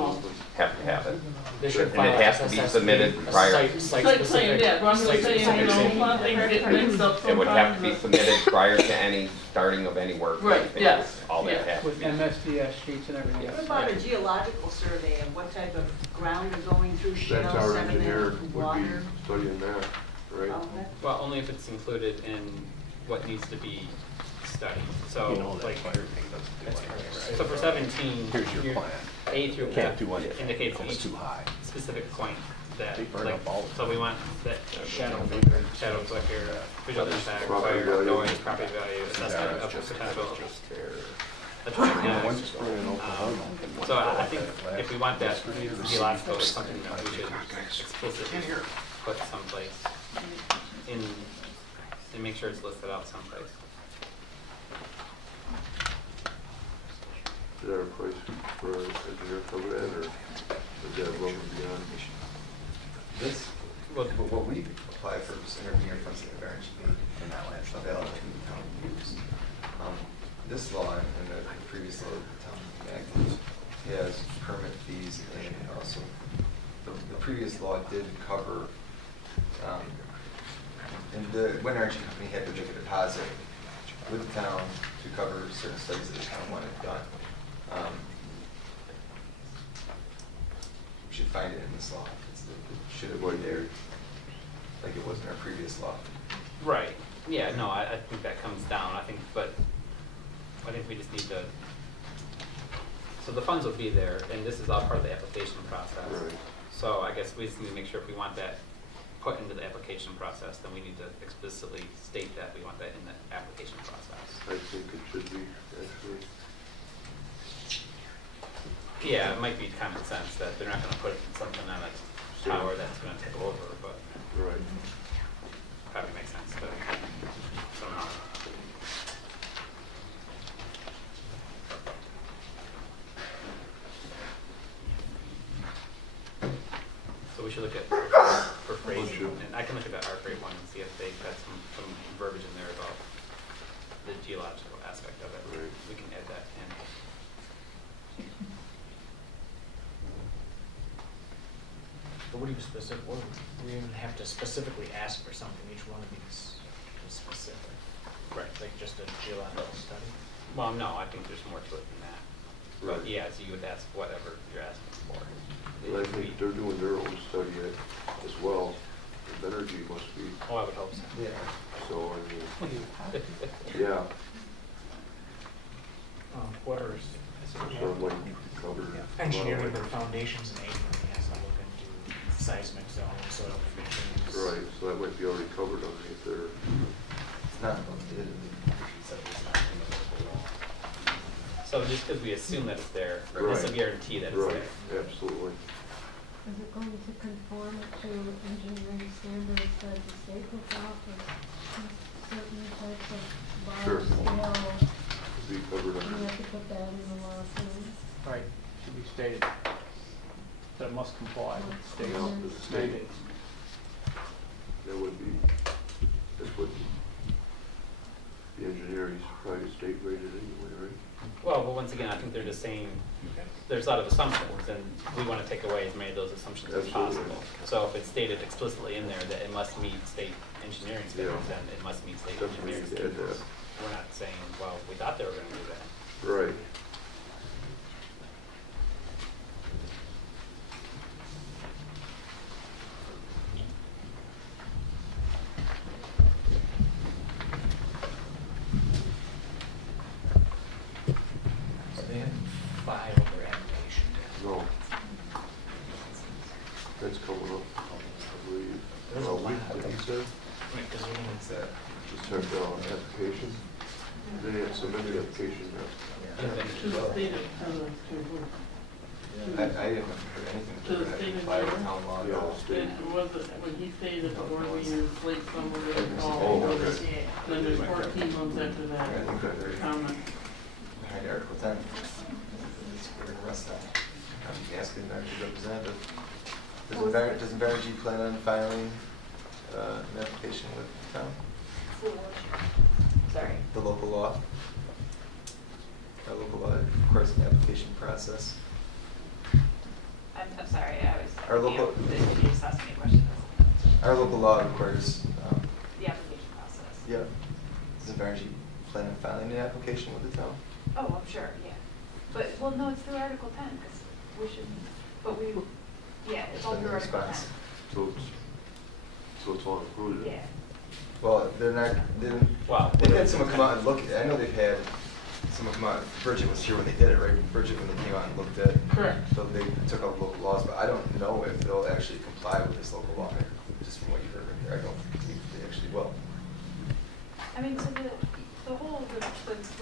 Have to have it. They should And it has to be submitted prior. Site-specific. Yeah, well, I'm gonna say, you know, one thing get mixed up It would have to be sometimes. submitted prior to any starting of any work. Right, yes, All that yeah. has to With be. MSDS sheets and everything What else. about a geological survey of what type of ground they're going through, shale, That's our engineer sediment, would water? be studying that, right? all that? Well, only if it's included in what needs to be studied. So, You know that like, fire thing doesn't do anything, so right? for 17, Here's your plan. A through Can't F do anything. indicates It's each too high. specific point that, They burn like, up all the so we time. want that shadow flicker, visual impact, Property fire, value. noise, property value, assessment of potential. Atomic Once damage. it's burned in Oklahoma. So I think if we want that geological, it's something that we should explicitly put someplace in, and make sure it's listed out someplace. Is there a price for an engineer cover that, or is that above and beyond? This, what we apply for is intervener funds that are actually available to the town to use. This law and the previous law that the town enacted has permit fees, and also the previous law did cover, and the wind energy company had to make a deposit with the town to cover certain studies that the town wanted done. We should find it in this law. It should have been there, like it was in our previous law. Right, yeah, no, I think that comes down, but I think we just need to, so the funds will be there, and this is all part of the application process. Right. So I guess we just need to make sure if we want that put into the application process, then we need to explicitly state that we want that in the application process. I think it should be, actually. Yeah, it might be common sense that they're not gonna put something on a tower that's gonna tip over, but Right. probably makes sense, but somehow. So we should look at, for phrasing, and I can look at that R-Freight one and see if they've got some verbiage in there about the geological aspect of it. Right. We can add that in. But what do you specific, what, we even have to specifically ask for something, each one of these is specific. Right. Like just a geological study? Well, no, I think there's more to it than that. But Right. yeah, so you would ask whatever you're asking for. But I think they're doing their own study as well. The energy must be, Oh, I would hope so. Yeah. so, I mean, yeah, Whatever's. so it might cover. Engineering their foundations and anything has to look into seismic zones, soil conditions. Right, so that might be already covered underneath their, It's not, it is not in the local law. So just because we assume that it's there, this will Right. guarantee that it's right, there. absolutely. Is it going to conform to engineering standards that the state puts out for certain types of Sure. large scale? Be covered You under, have to put that in the law too. Right, should be stated that it must comply with the state Yeah, with the state. mandates. that would be, that's what the engineer, he's probably state rated anyway, right? Well, but once again, I think they're just saying, there's a lot of assumptions, and we want to take away as many of those assumptions as Absolutely. possible. So if it's stated explicitly in there that it must meet state engineering standards, Yeah. then it must meet state Definitely engineering need to add standards. that. We're not saying, well, we thought they were going to do that. Right. So they haven't filed their application yet. No. That's coming up, I believe. There's a Well, lot. what he said, Right, because we need that. just check the application. They have submitted the application yet. To the state of, I haven't heard anything To the that state apply with engineer? town law at Yeah, all. the state. and was it, when he stated the board meeting is late summer, Oh, okay. then there's 14 months after I that. think that they're Comment. behind Article 10. It's for the rest of that. I'm asking our representative. Does Envergy plan on filing an application with the town? Sorry. The local law? Our local law requires an application process. I'm sorry, I was. Our local- You just asked me a question. Our local law requires, The application process. yeah, isn't Energy plan on filing an application with the town? Oh, I'm sure, yeah. But, well, no, it's through Article 10, because we shouldn't, but we, yeah, it's all Then through the Article 10. response. So it's all included? Yeah. Well, they're not, Wow. they've had someone come out and look, I know they've had someone come out, Bridget was here when they did it, right? Bridget, when they came out and looked at. Correct. So they took out local laws, but I don't know if they'll actually comply with this local law, just from what you heard here. I don't think they actually will. I mean, so the whole, the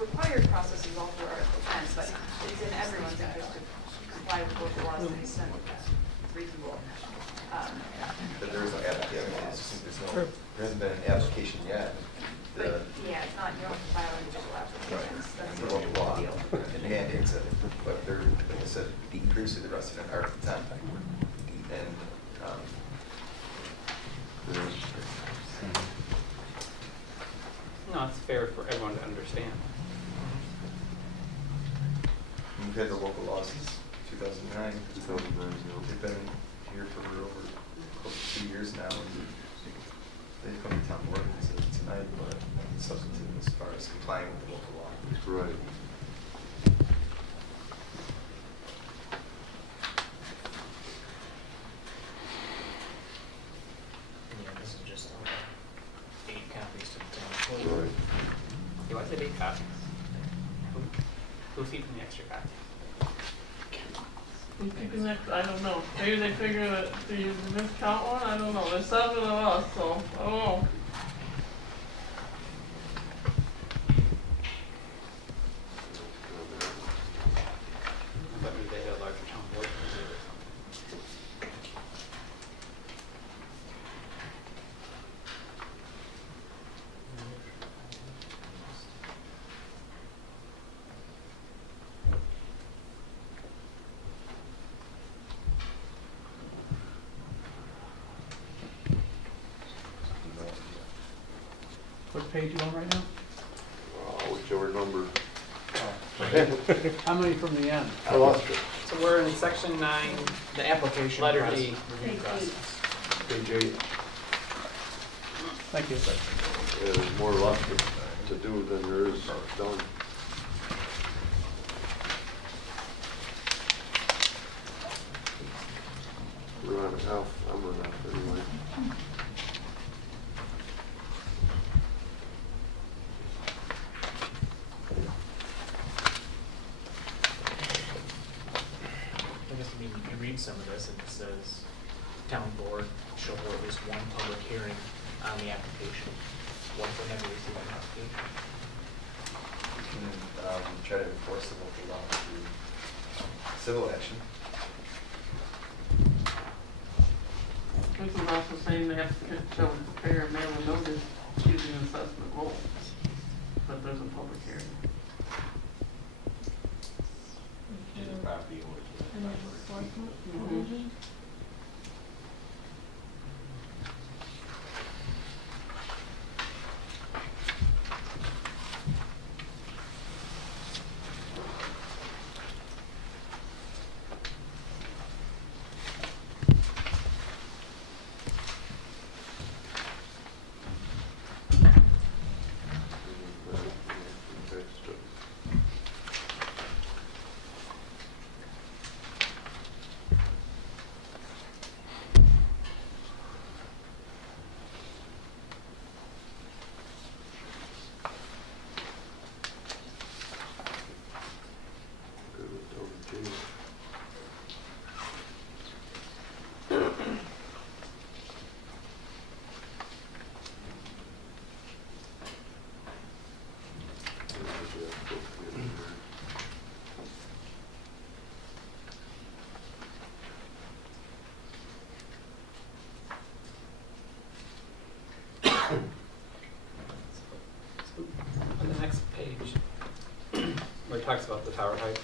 required process is all through Article 10, but it's in everyone's interest to comply with local laws to the extent that's reasonable. But there is no application, it's just, there hasn't been an application yet. But, yeah, it's not, you don't have to file individual applications. That's The the local law deal. mandates it, but they're, like I said, previously the rest of it are at the time. And, No, it's fair for everyone to understand. we've had the local laws since 2009. 2009, yeah. They've been here for over close to 2 years now. And they've come to town board tonight, but substantive as far as complying with the local law. That's right. Yeah, this is just 8 copies to the town. Right. You want to say 8 copies? Who's keeping the extra copies? Who's keeping that? I don't know. Maybe they figure that they miscount one? I don't know. There's 7 of us, so I don't know. I thought maybe they had a larger town board than we did or something. What page you on right now? Whichever number. How many from the end? I lost it. So we're in section 9, The application letter process, D. review process. Page 8. Thank you. Yeah, there's more left to do than there is done. We're on F, I'm on F anyway. I guess, I mean, you read some of this and it says, town board shall hold at least one public hearing on the application. What if they never receive an application? You can try to enforce the local law through civil action. This is also saying the applicant shall prepare and mail a notice using assessment goals, but there's a public hearing. And then enforcement Mhm. provision. Good with WG. On the next page, where it talks about the tower height.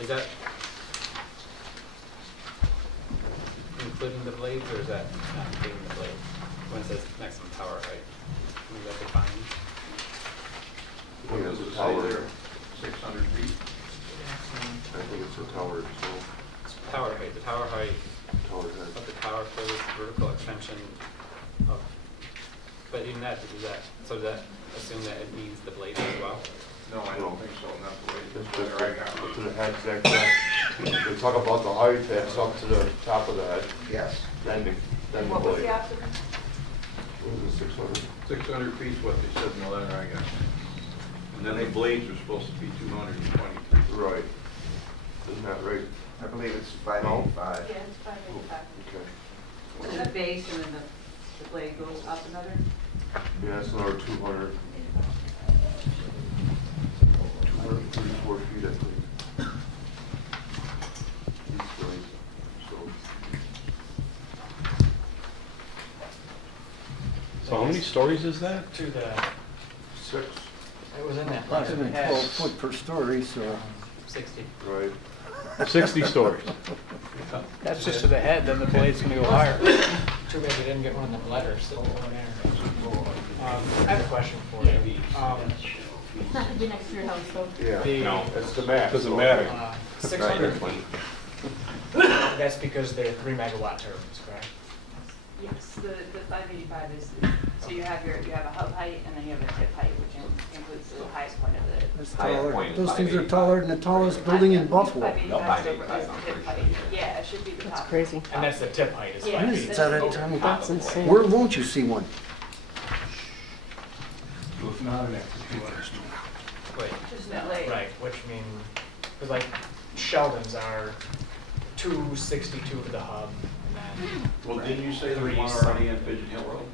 Is that including the blades, or is that not including the blades? When it says maximum tower height, is that defined? What Does is it the say tower? there, 600 feet? I think it's a tower, so, It's tower height, the tower height tower head. of the tower for this vertical extension of, but even that, does that assume that it needs the blade as well? No, I don't think so, not the way It's it's just right now. to the head, exactly. They talk about the height, that's up to the top of the head, Yes. then the What was blade. the option? What was it, 600? 600 feet is what they said in the letter I got. And then the blades are supposed to be 220. Right. Isn't that right? I believe it's 585. Yeah, it's 585. Okay. And the base and then the blade goes up another? Yeah, it's another 200. 234 feet, I think. Each blade. So how many stories is that? To the, 6. it was in that. Approximately 12 foot per story, so 60. Right. 60 stories. That's just to the head, then the blade's gonna go higher. Too bad we didn't get one of them letters still over there. I have a question for you. It's not to be next to your house, though. Yeah. The, That's the max. Doesn't matter. 600 feet. That's because they're 3 megawatt turbines, correct? Yes, the 585 is, so you have a hub height and then you have a tip height, which includes the highest point of the. that's Highest taller. point is Those things are 585. taller than the tallest building in Buffalo. 585 is the tip height. Yeah, it should be the top. That's crazy. And that's the tip height, is Yeah. 5 Yes, feet. it's at a Over time. top That's of the blade. insane. Where won't you see one? So it's not an extra 200. Wait, Just the blade. right, which mean, because like Sheldon's are 262 to the hub, and then Well, didn't you say there was one 3 already on Pigeon Hill Road?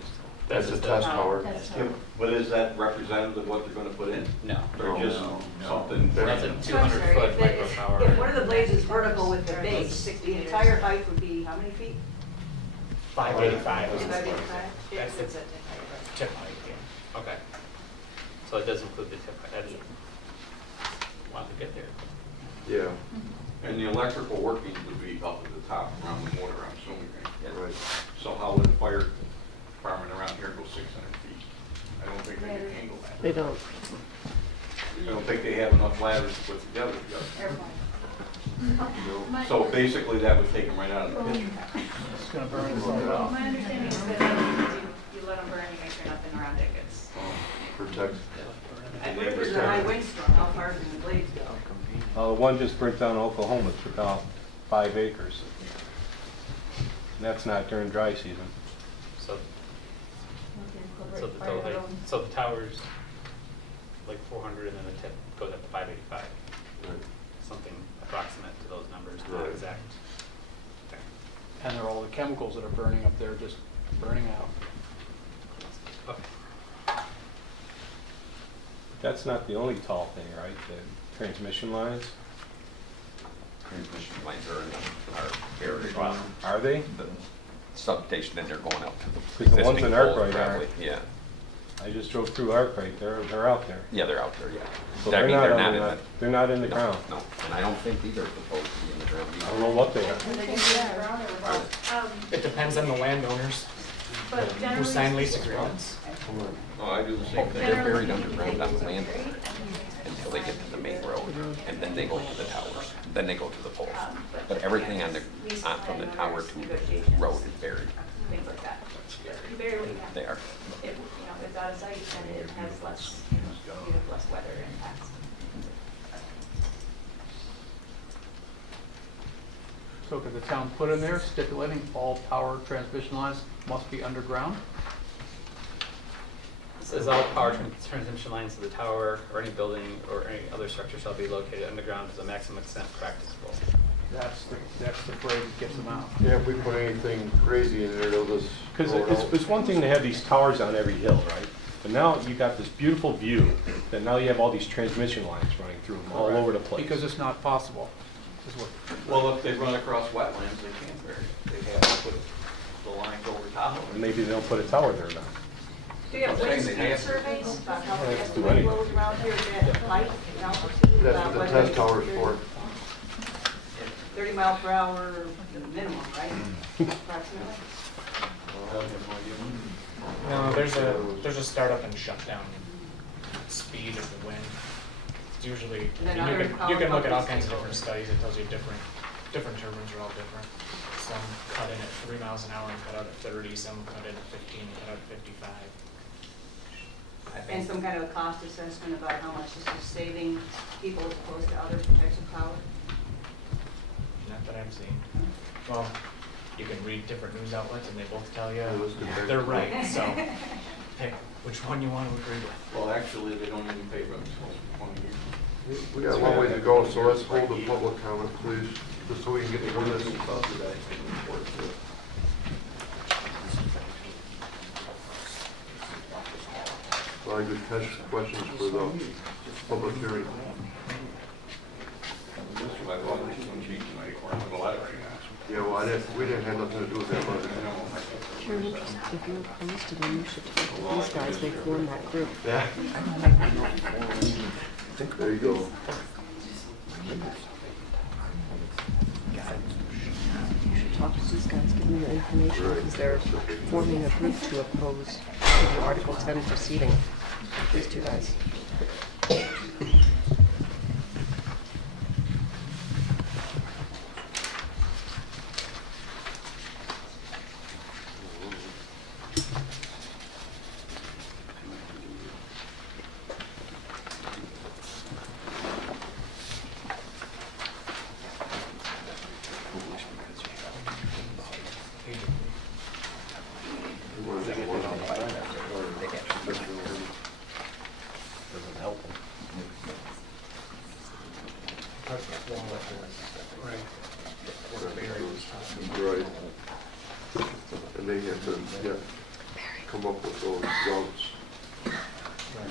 That's a test tower. That's Yeah, but is that representative of what they're gonna put in? No. Or just something? That's a I'm 200 sorry, foot if micro if tower. one of the blades is vertical with the Or base, 60 the entire height would be how many feet? 585 is 585? That's the It's a tip height, tip height, yeah. Okay. So it does include the tip height. That's want to get there. Yeah. And the electrical workings would be up at the top around the motor, I'm assuming, right? Right. So how would a fire department around here go 600 feet? I don't think they can handle that. They don't. I don't think they have enough ladders to put together. So basically, that would take them right out of the picture. It's gonna burn itself right? out. My understanding is that you let them burn, you make sure nothing around it gets. Protect. And what if there's a high windstorm, how far can the blades go? The one just burnt down in Oklahoma, it took out 5 acres. And that's not during dry season. So, so the tower's like 400 and then the tip goes up to 585. Right. Something approximate to those numbers, not Right. exact. Okay. And there are all the chemicals that are burning up there, just burning out. Okay. That's not the only tall thing, right? The transmission lines? Transmission lines are very well. Are they? The substation that they're going out to. Because the ones Existing in poles Arkwright probably, aren't. Yeah, I just drove through Arkwright, they're out there. yeah, they're out there, yeah. So I they're mean, not they're on not the- in the. they're not in the no, ground. No, and I don't think these are supposed to be in the ground I either. don't know what they are. Are they gonna be in the ground or what? It depends on the landowners But who generally sign lease speaking- agreements. Oh, I do the Oh, same thing. they're buried underground on the land until they get to the main road, and then they go to the towers, then they go to the poles. But everything on the, from the tower to the road is buried. Things like that. You bury what you have. They are. It, it's out of sight and it has less, you have less weather impacts. So could the town put in there stipulating all power transmission lines must be underground? It says all power transmission lines to the tower or any building or any other structure shall be located underground to the maximum extent practicable. That's the phrase that gets them out. Yeah, if we put anything crazy in there, they'll just. Because throw it out. it's one thing to have these towers on every hill, right? But now you got this beautiful view, that now you have all these transmission lines running through them all over the place. Because it's not possible. Is what- Well, if they run across wetlands, they can't bury it. They have to put the lines over top of it. Maybe they'll put a tower there now. Do you have I'm saying wind they speed have- surveys about how Let's fast do the wind anything. blows around here, that height and altitude? That's what the test tower's for. 30 miles per hour minimum, right? Approximately? No, there's a startup and shutdown speed of the wind. It's usually, And then I mean, other you can look at all power kinds of companies different studies, it tells you different turbines are all different. Some cut in at 3 miles an hour and cut out at 30, some cut in at 15 and cut out at 55. And some kind of a cost assessment about how much this is saving people as opposed to other types of power? Not that I've seen. Well, you can read different news outlets and they both tell you they're compare. right, so pick which one you want to agree with. Well, actually, they don't even pay for themselves for 20 years. We got a long way to go, so let's hold the public comment, please, just so we can get through this. A lot of good questions for the public hearing. This is what I thought was going to be tonight, or a letter, Yeah, well, we didn't have nothing to do with that budget. If you're interested, if you're opposed to them, you should talk to these guys, they formed that group. Yeah. There you go. You should talk to these guys, give them the information, because they're forming a group to oppose to the Article 10 proceeding. These two guys. Right. And they have to, yeah, come up with those routes.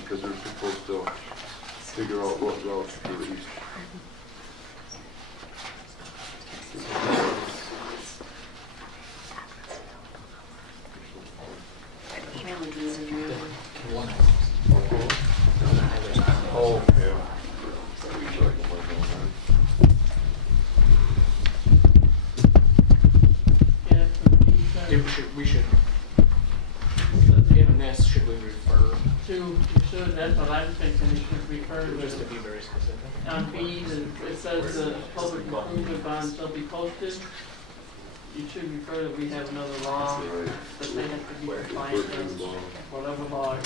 Because they're supposed to figure out what routes to each. Oh, yeah. We should, in this, should we refer? You should, that's what I'm thinking, you should refer Just to to. be very specific. On B, it says the public improvement bond shall be posted. You should refer that we have another law that they have to be compliant with, whatever law, you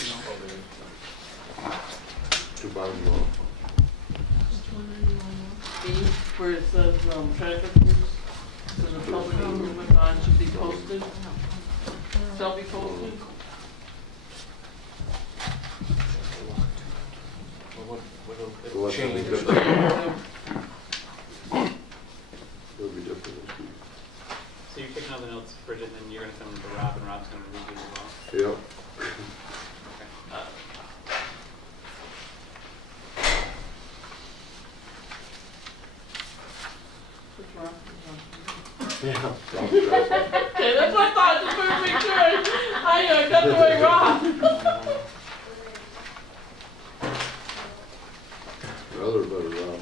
know. To bond law. B, where it says, traffic routes, so the public improvement bond should be posted, shall be posted. It'll Change. be different. It'll be different. So you're taking all the notes, Bridget, and then you're going to send them to Rob, and Rob's going to redo them all? Yep. Yeah. Okay, that's what I thought, just want to make sure I got the way wrong. Rather better, Rob.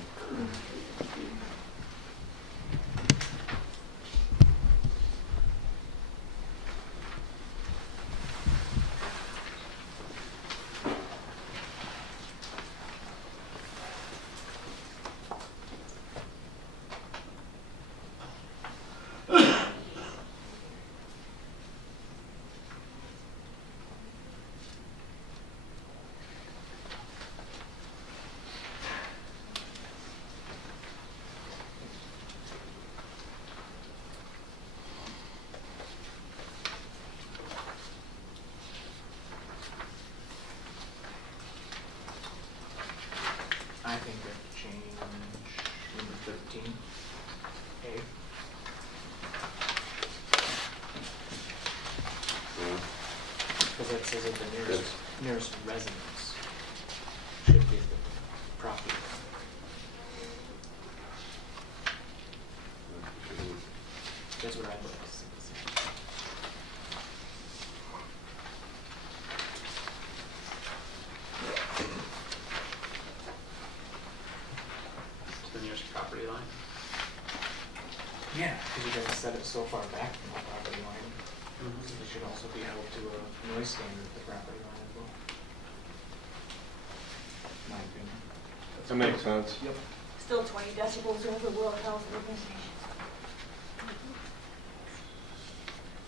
I think we have to change number 13. A. Because that says that the nearest residence should be the property. That's what I'd like to see. To the nearest property line? Yeah, because you guys set it so far back from the property line. So they should also be held to a noise standard at the property line as well. My opinion. So That makes sense. Yep. Still 20 decibels over World Health Organization.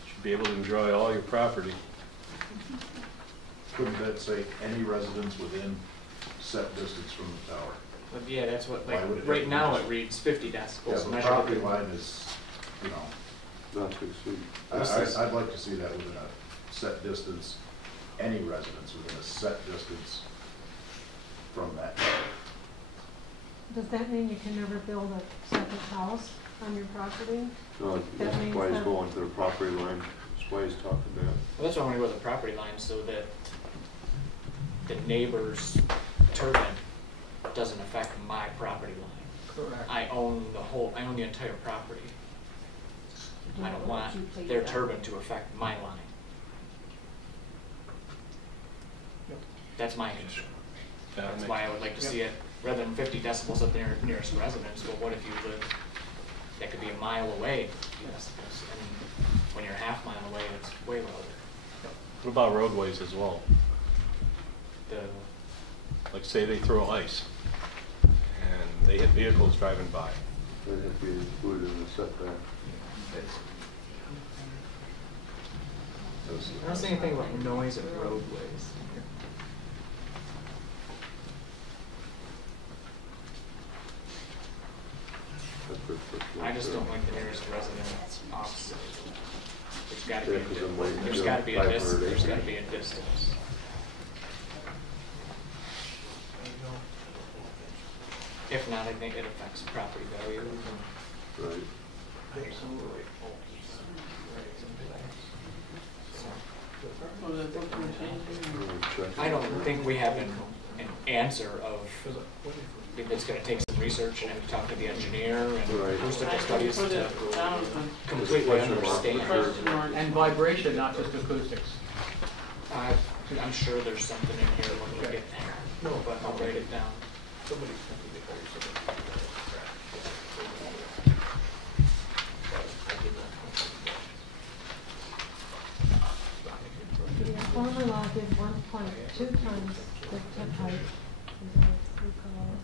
Should be able to enjoy all your property. Couldn't that say any residence within set distance from the tower? But yeah, that's what, Why like, would it right have now to it reads 50 Yeah, decibels. the measured property at the- line is, you know, Not to exceed. I'd like to see that within a set distance, any residence within a set distance from that tower. Does that mean you can never build a second house on your property? No, That that's means why he's that- going to the property line, that's why he's talking about. Well, that's why I want to go with the property line, so that the neighbor's turbine doesn't affect my property line. Correct. I own the entire property. I don't want their turbine to affect my line. That's my concern. That's why I would like to see it, rather than 50 decibels at the nearest residence, well, what if you live, that could be a mile away, yes, and when you're a half mile away, it's way louder. What about roadways as well? The Like say they throw ice and they hit vehicles driving by. That'd have to be included in the setback. I don't see anything about noise of roadways. I just don't like the nearest resident opposite. There's gotta be, Yeah, 'cause I'm waiting there's till gotta be a 500 distance, there's acres. gotta be a distance. If not, I think it affects property value. Right. I don't think we have an answer of, if it's gonna take some research and have to talk to the engineer and acoustical studies to completely understand. And vibration, not just acoustics. I'm sure there's something in here when we get there. No, but I'll write it down. The former law did 1.2 times the tip height, as I recall.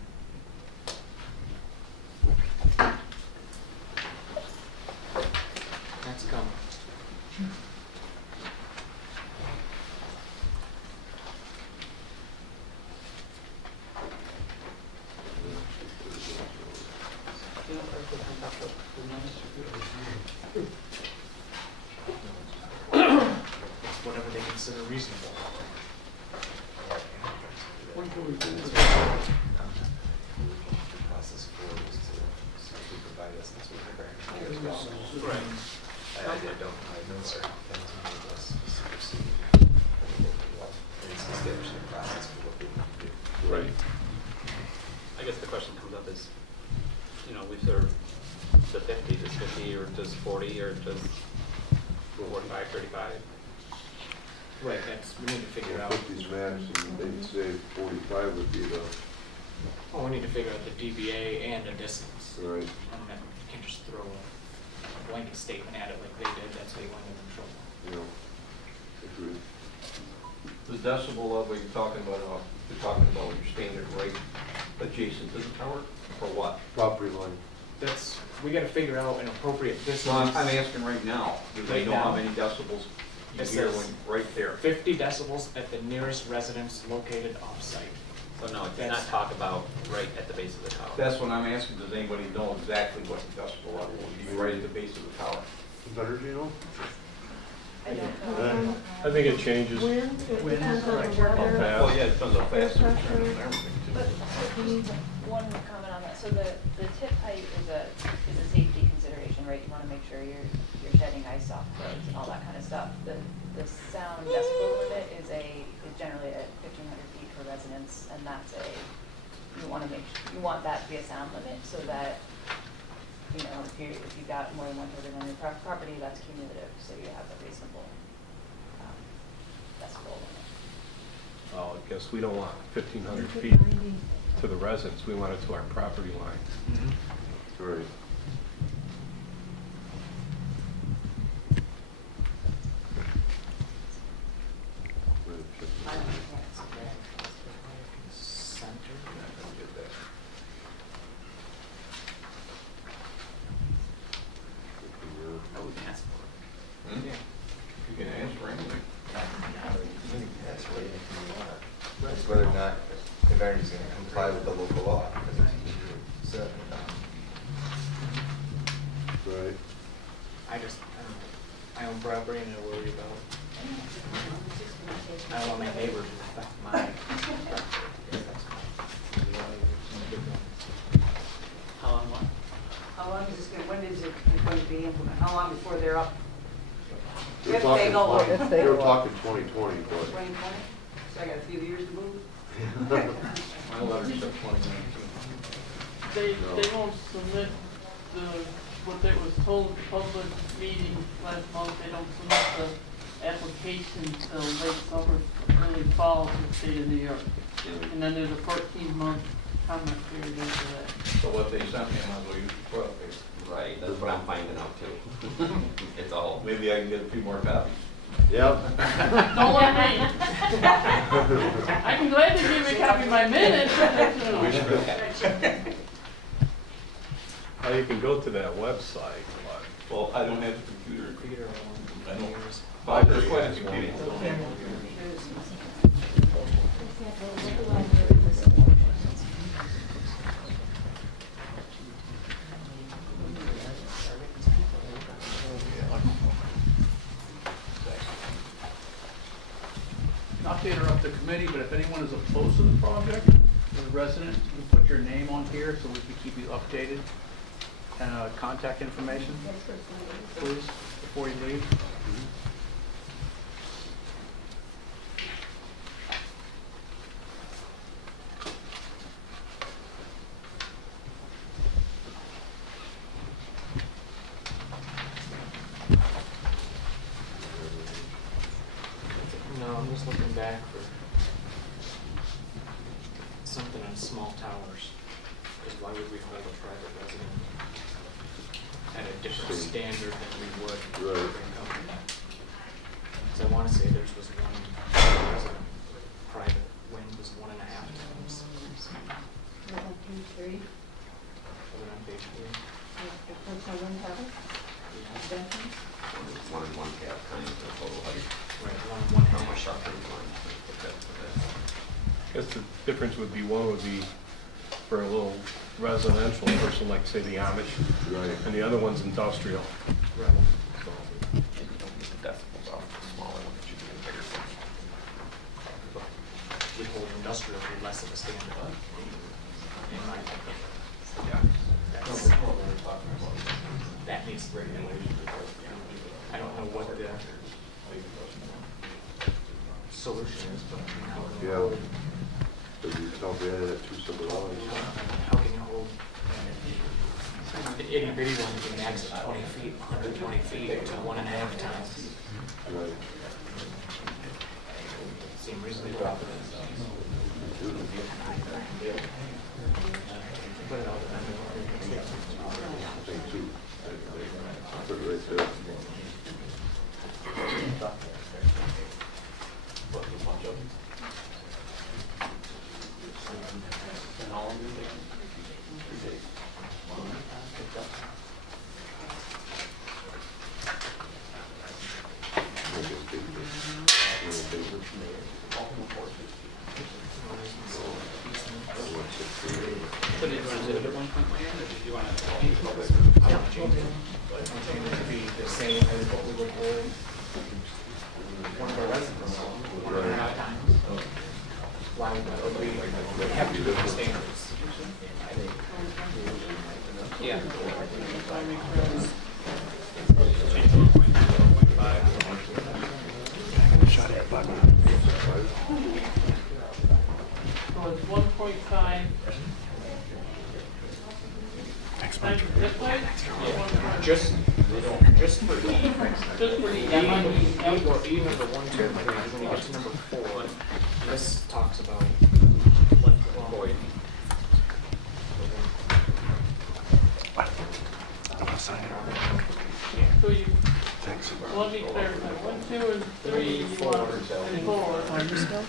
That's coming. Whatever they consider reasonable. Process for is to provide us this with the grant as well. Right. I don't, I know certain things we need us to proceed. And establishing a process for what they need to do. Right. I guess the question comes up is, you know, we serve the 50, does 50 or does 40 or does 45, 35? Right, that's, we need to figure out. 50's max, and they'd say 45 would be the. Well, we need to figure out the DBA and the distance. Right. And then you can't just throw a blanket statement at it like they did, that's how you wind up in trouble. Yeah. Agreed. The decibel level you're talking about your standard rate adjacent to the tower, or what? Property line. That's, we gotta figure out an appropriate distance. No, I'm asking right now, do they Right know how now? many decibels you It hear says when, right there? 50 decibels at the nearest residence located off-site. So no, it does not talk about right at the base of the tower. That's what I'm asking, does anybody know exactly what the decibel level would be right at the base of the tower? Better, you know? I don't know. I think it changes. Wind, it depends on the weather. Well, yeah, it depends how fast Air it's pressure. turning and everything But too. one comment on that, so the tip height is a safety consideration, right? You wanna make sure you're shedding ice off roads and all that kind of stuff. The sound decibel limit is generally at 1,500 feet per residence, and that's you want that to be a sound limit so that, you know, if you've got more than one turbine on your property, that's cumulative, so you have a reasonable decibel limit. Well, I guess we don't want 1,500 feet to the residence. We want it to our property line. Right. property and I worry about, I don't want my neighbors to affect my How long, what? How long is this going, when is it going to be implemented? How long before they're up? They're If they go talking, over. they're talking 2020, but 2020? So I got a few years to move? My letter said 2019. They won't submit what they was told at the public meeting last month, they don't submit the application till late summer, early fall to the state of New York. And then there's a 14-month comment period after that. So what they sent me, I might as well use the toilet paper. Right, that's what I'm finding out too. It's all. Maybe I can get a few more copies. Yep. Don't let me. I can gladly give you a copy of my minutes. Well, you can go to that website, but Well, I don't have a computer. I don't. I There's quite a few people. Not to interrupt the committee, but if anyone is opposed to the project, as a resident, you can put your name on here so we can keep you updated. Contact information, please, before you leave. No, I'm just looking back for something on small towers. Because why would we hold a private resident at a different standard than we would for a company? Because I want to say theirs was one resident, private wind was 1.5 times. Was it on page 3? Was it on page 3? That's on one tower? Benton? It's 1 and 1/2 times the total height. Right, How much up in line? I guess the difference would be, one would be for a little residential person, like say the Amish, and the other one's industrial. Right. So, maybe you don't get the decibels off the smaller one, but you get a bigger one. We hold industrial to less of a standard. In my opinion. Yeah. That needs regulation. I don't know what the solution is, but yeah. But you can't be added at 2 separate lines. how can you hold the itty bitty one can max at 20 feet, 120 feet to 1.5 times? Right. Seem reasonable. Put it out there. I think 2. Put it right there. So did you want to do it at 1.1 or did you want to change it? I want to change it. I want to change it to be the same as what we would hold one of our residents, 1.5 times. Why would we have 2 different standards? Yeah. Shut it, bud. So it's 1.5. Times this way? Just for E. Just for the E or E number 1, 2, 3, when you get to number 4, this talks about void. So you, let me clarify, 1, 2, and 3, you want, and 4. Farmersville?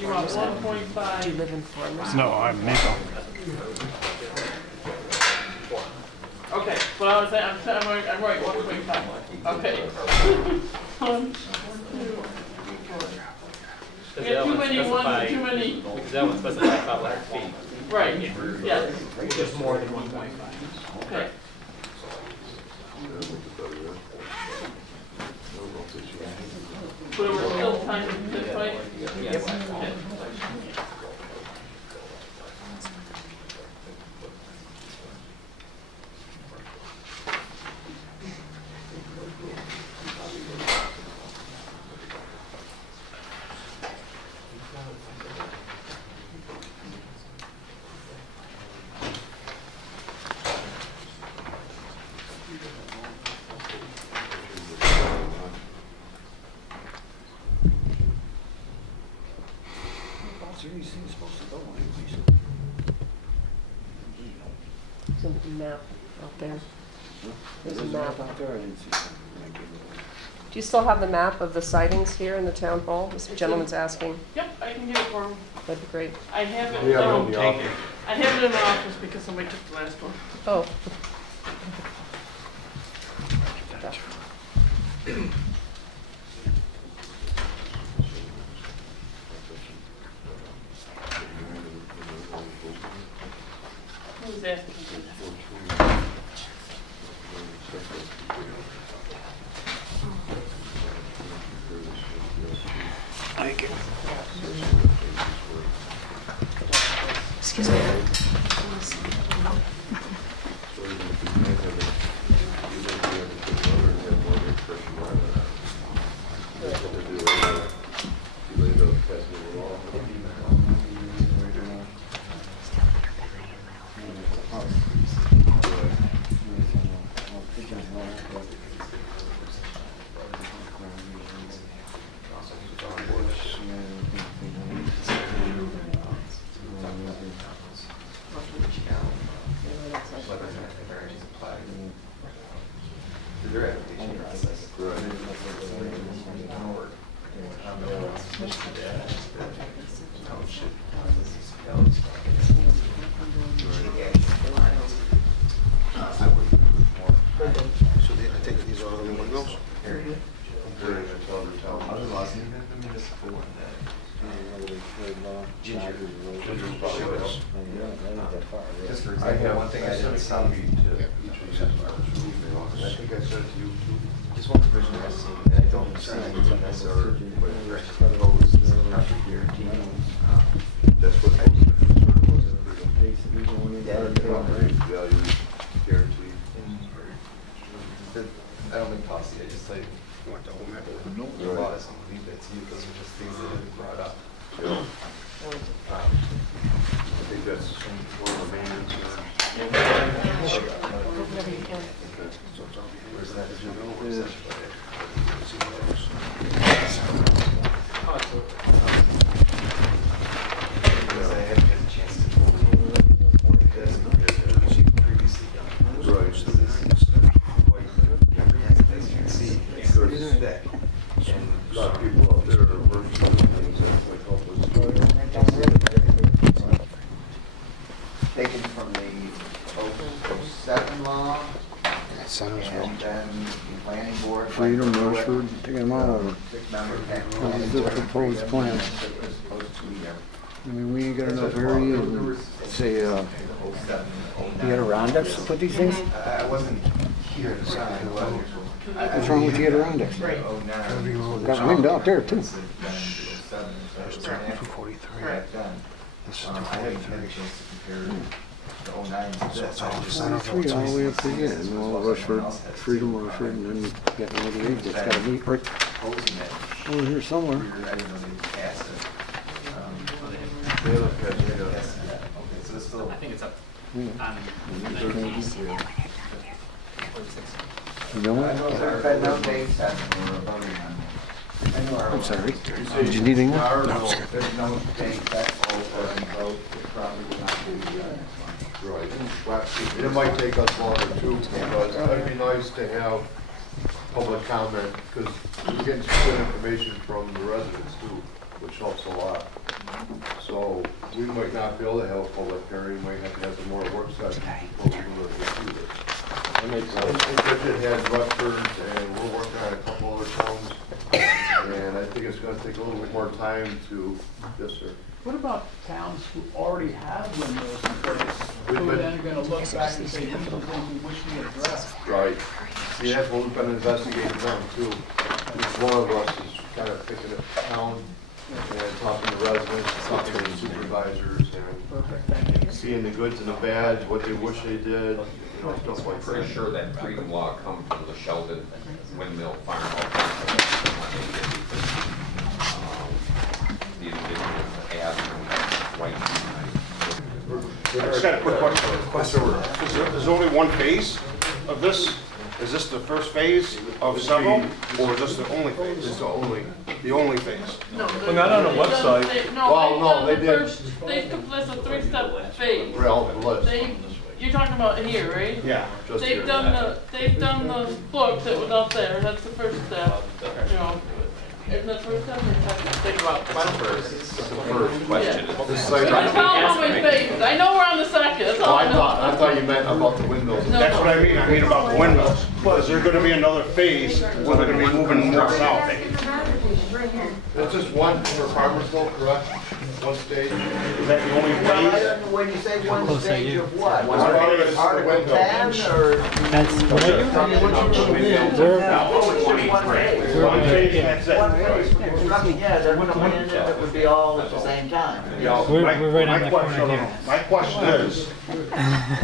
You want 1.5. Do you live in Farmersville? No, I'm Nico. Okay, well, I was saying, I'm right, 1.5. Okay. 1, 2, 3, 4. We have too many ones, too many. Because that one specifies 500 feet. Right, yes. Just more than 1.5. Okay. But we're still trying to tip pipe? Yes. Okay. These things supposed to go anyways. There's a map out there. There's a map. out there, I didn't see something. Do you still have the map of the sightings here in the town hall? This gentleman's asking. Yep, I can get it for him. That'd be great. I have it. We have it in the office. I have it in the office because somebody took the last one. Oh. Who's asking? Thank you. Excuse me. I have one thing I didn't see. I think I said to you, just one provision I see, and I don't see anything that's or proposed contract guarantee. That's what I value guarantee. I don't think policy, I just like, want the whole map. No, I leave that to you, those are just things that have been brought up. Yeah. I think that's one of the main concerns. Where's that? Because I haven't had a chance to previously done. Right. As you can see, it's thick. And a lot of people out there are working on things that might help us. Taken from the 07 law, and then the planning board. Freedom, Rushford, take them all over. This is the proposed plan. I mean, we ain't got enough area to say, you got Adirondacks to put these things? I wasn't here to sign. What's wrong with the Adirondacks? Got wind out there too. There's 243. This is 243. Three all the way up to the end, and all Rushford, Freedom, Rushford, and then you got one of the eggs that's got a meat right over here somewhere. I think it's up Yeah. on 19th. You know what? There's been no date set for voting on this. I'm sorry. Did you need anything? No, there's no date set for any vote. It probably will not be. Right. It might take us longer too, because it'd be nice to have public comment, because we're getting some good information from the residents too, which helps a lot. So we might not be able to have a public hearing, we might have to have some more work sessions before we really do this. That makes sense. Richard has Rutgers, and we're working on a couple other towns, and I think it's gonna take a little bit more time to, yes, sir. What about towns who already have windmills in place, who are then gonna look back and say, these are things we wish we had addressed? Right. See, that's what we've been investigating them too. Each one of us is kind of picking it down and talking to residents, talking to supervisors, and seeing the goods and the bads, what they wish they did, you know, stuff like that. Pretty sure that freedom law comes from the Sheldon Windmill Farm. The individuals asked from white. I just got a quick question. Is there only one phase of this? Is this the first phase of several, or is this the only phase? It's the only phase. No, Well, not on the website. They did. They complete a three-step phase. Well, the list. You're talking about here, right? Yeah. Just here. They've done the book that was out there, that's the first step, you know. Isn't that first step or second? Think about the first. That's the first question. Yeah. This is like, Tell them how many phases. I know we're on the second, that's all I know. I thought you meant about the windmills. No. That's what I mean. I mean about the windmills. Is there going to be another phase where they're going to be moving more south? It's just one for Farmersville, correct? One stage? Is that the only phase? When you say one stage of what? One stage Part of the 10 or? That's One phase, that's it. One phase for construction, yeah, they're coming in and it would be all at the same time. We're right on the corner here. My question is,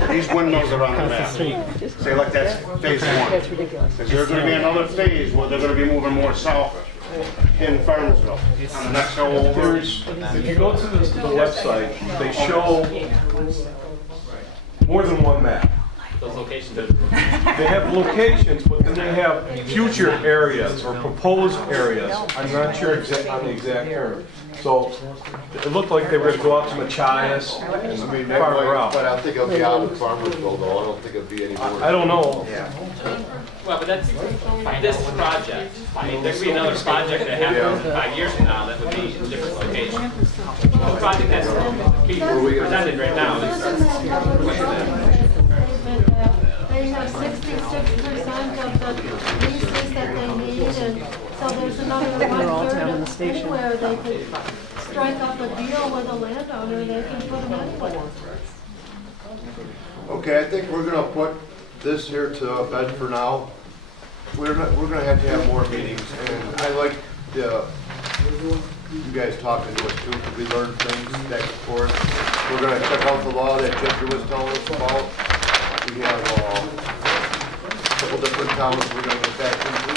these windmills are on the map. Say like that's phase one. That's ridiculous. Is there going to be another phase where they're going to be moving more south in Farmersville? On the next go over? If you go to the website, they show more than one map. Those locations. They have locations, but then they have future areas or proposed areas. I'm not sure on the exact term. So it looked like they were going to go out to Machias and I mean, that farther might, out. but I think it'll be out of Farmersville though. I don't think it'll be any more. I don't know. Well, but that's this project. I mean, there could be another project that happens 5 years from now that would be in a different location. The project that's presented right now is They have 66% of the leases that they need, and so there's another one-third of anywhere they could strike up a deal with a landowner, they can put them anywhere. Okay, I think we're gonna put this here to bed for now. We're gonna have to have more meetings, and I like you guys talking to us too, because we learn things back and forth. We're gonna check out the law that Ginger was telling us about. We have a couple different towns we're gonna get back into.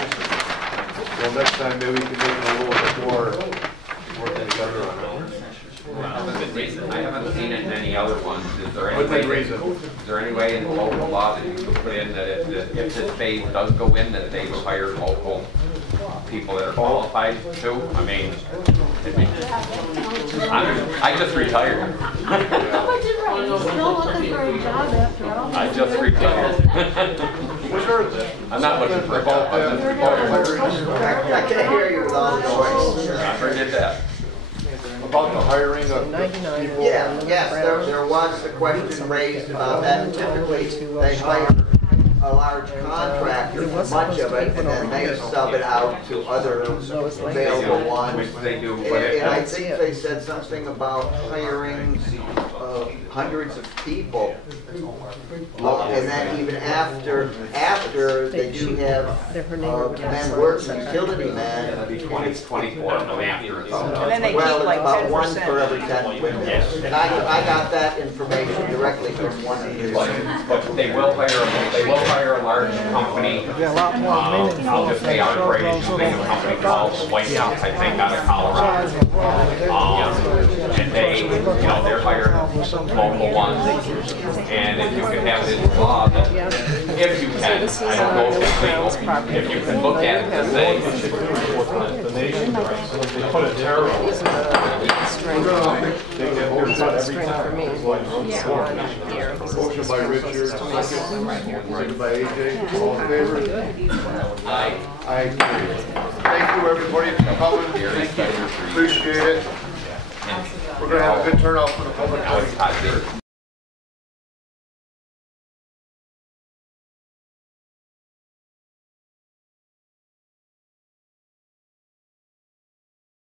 So next time maybe we can make it a little bit more working together on it. I haven't seen it in any other ones. Is there any Within way, reason. is there any way in the local law that you could put in that if this phase does go in, that they would hire local people that are qualified too? I mean, I just retired. Still looking for a job after all. I just retired. I'm not looking for a job. I'm just retired. I can't hear you with all the noise. I forget that. About the hiring of people. Yeah, yes, there was a question raised about that. Typically, they hire a large contractor for much of it, and then they sub it out to other available ones. They do. And I think they said something about hiring hundreds of people. And then even after they do have men working, utility men. It'll be 24 after it's all And done. then they Well, keep it's like about 1 10%. for every 10 windows. And I got that information directly from one of these. But they will hire a large company. I'll just say out of British, a company called White House, I think, out of Colorado. And they, they're hiring local ones. And if you can have it in law, that if you can, I don't know if it's legal, if you can look at it and say, The nation, they put a terror on it. They get cut every time. It's like Motion by Richard, second by AJ, all in favor? Aye. Thank you, everybody, for coming. Appreciate it. We're gonna have a good turnout for the public.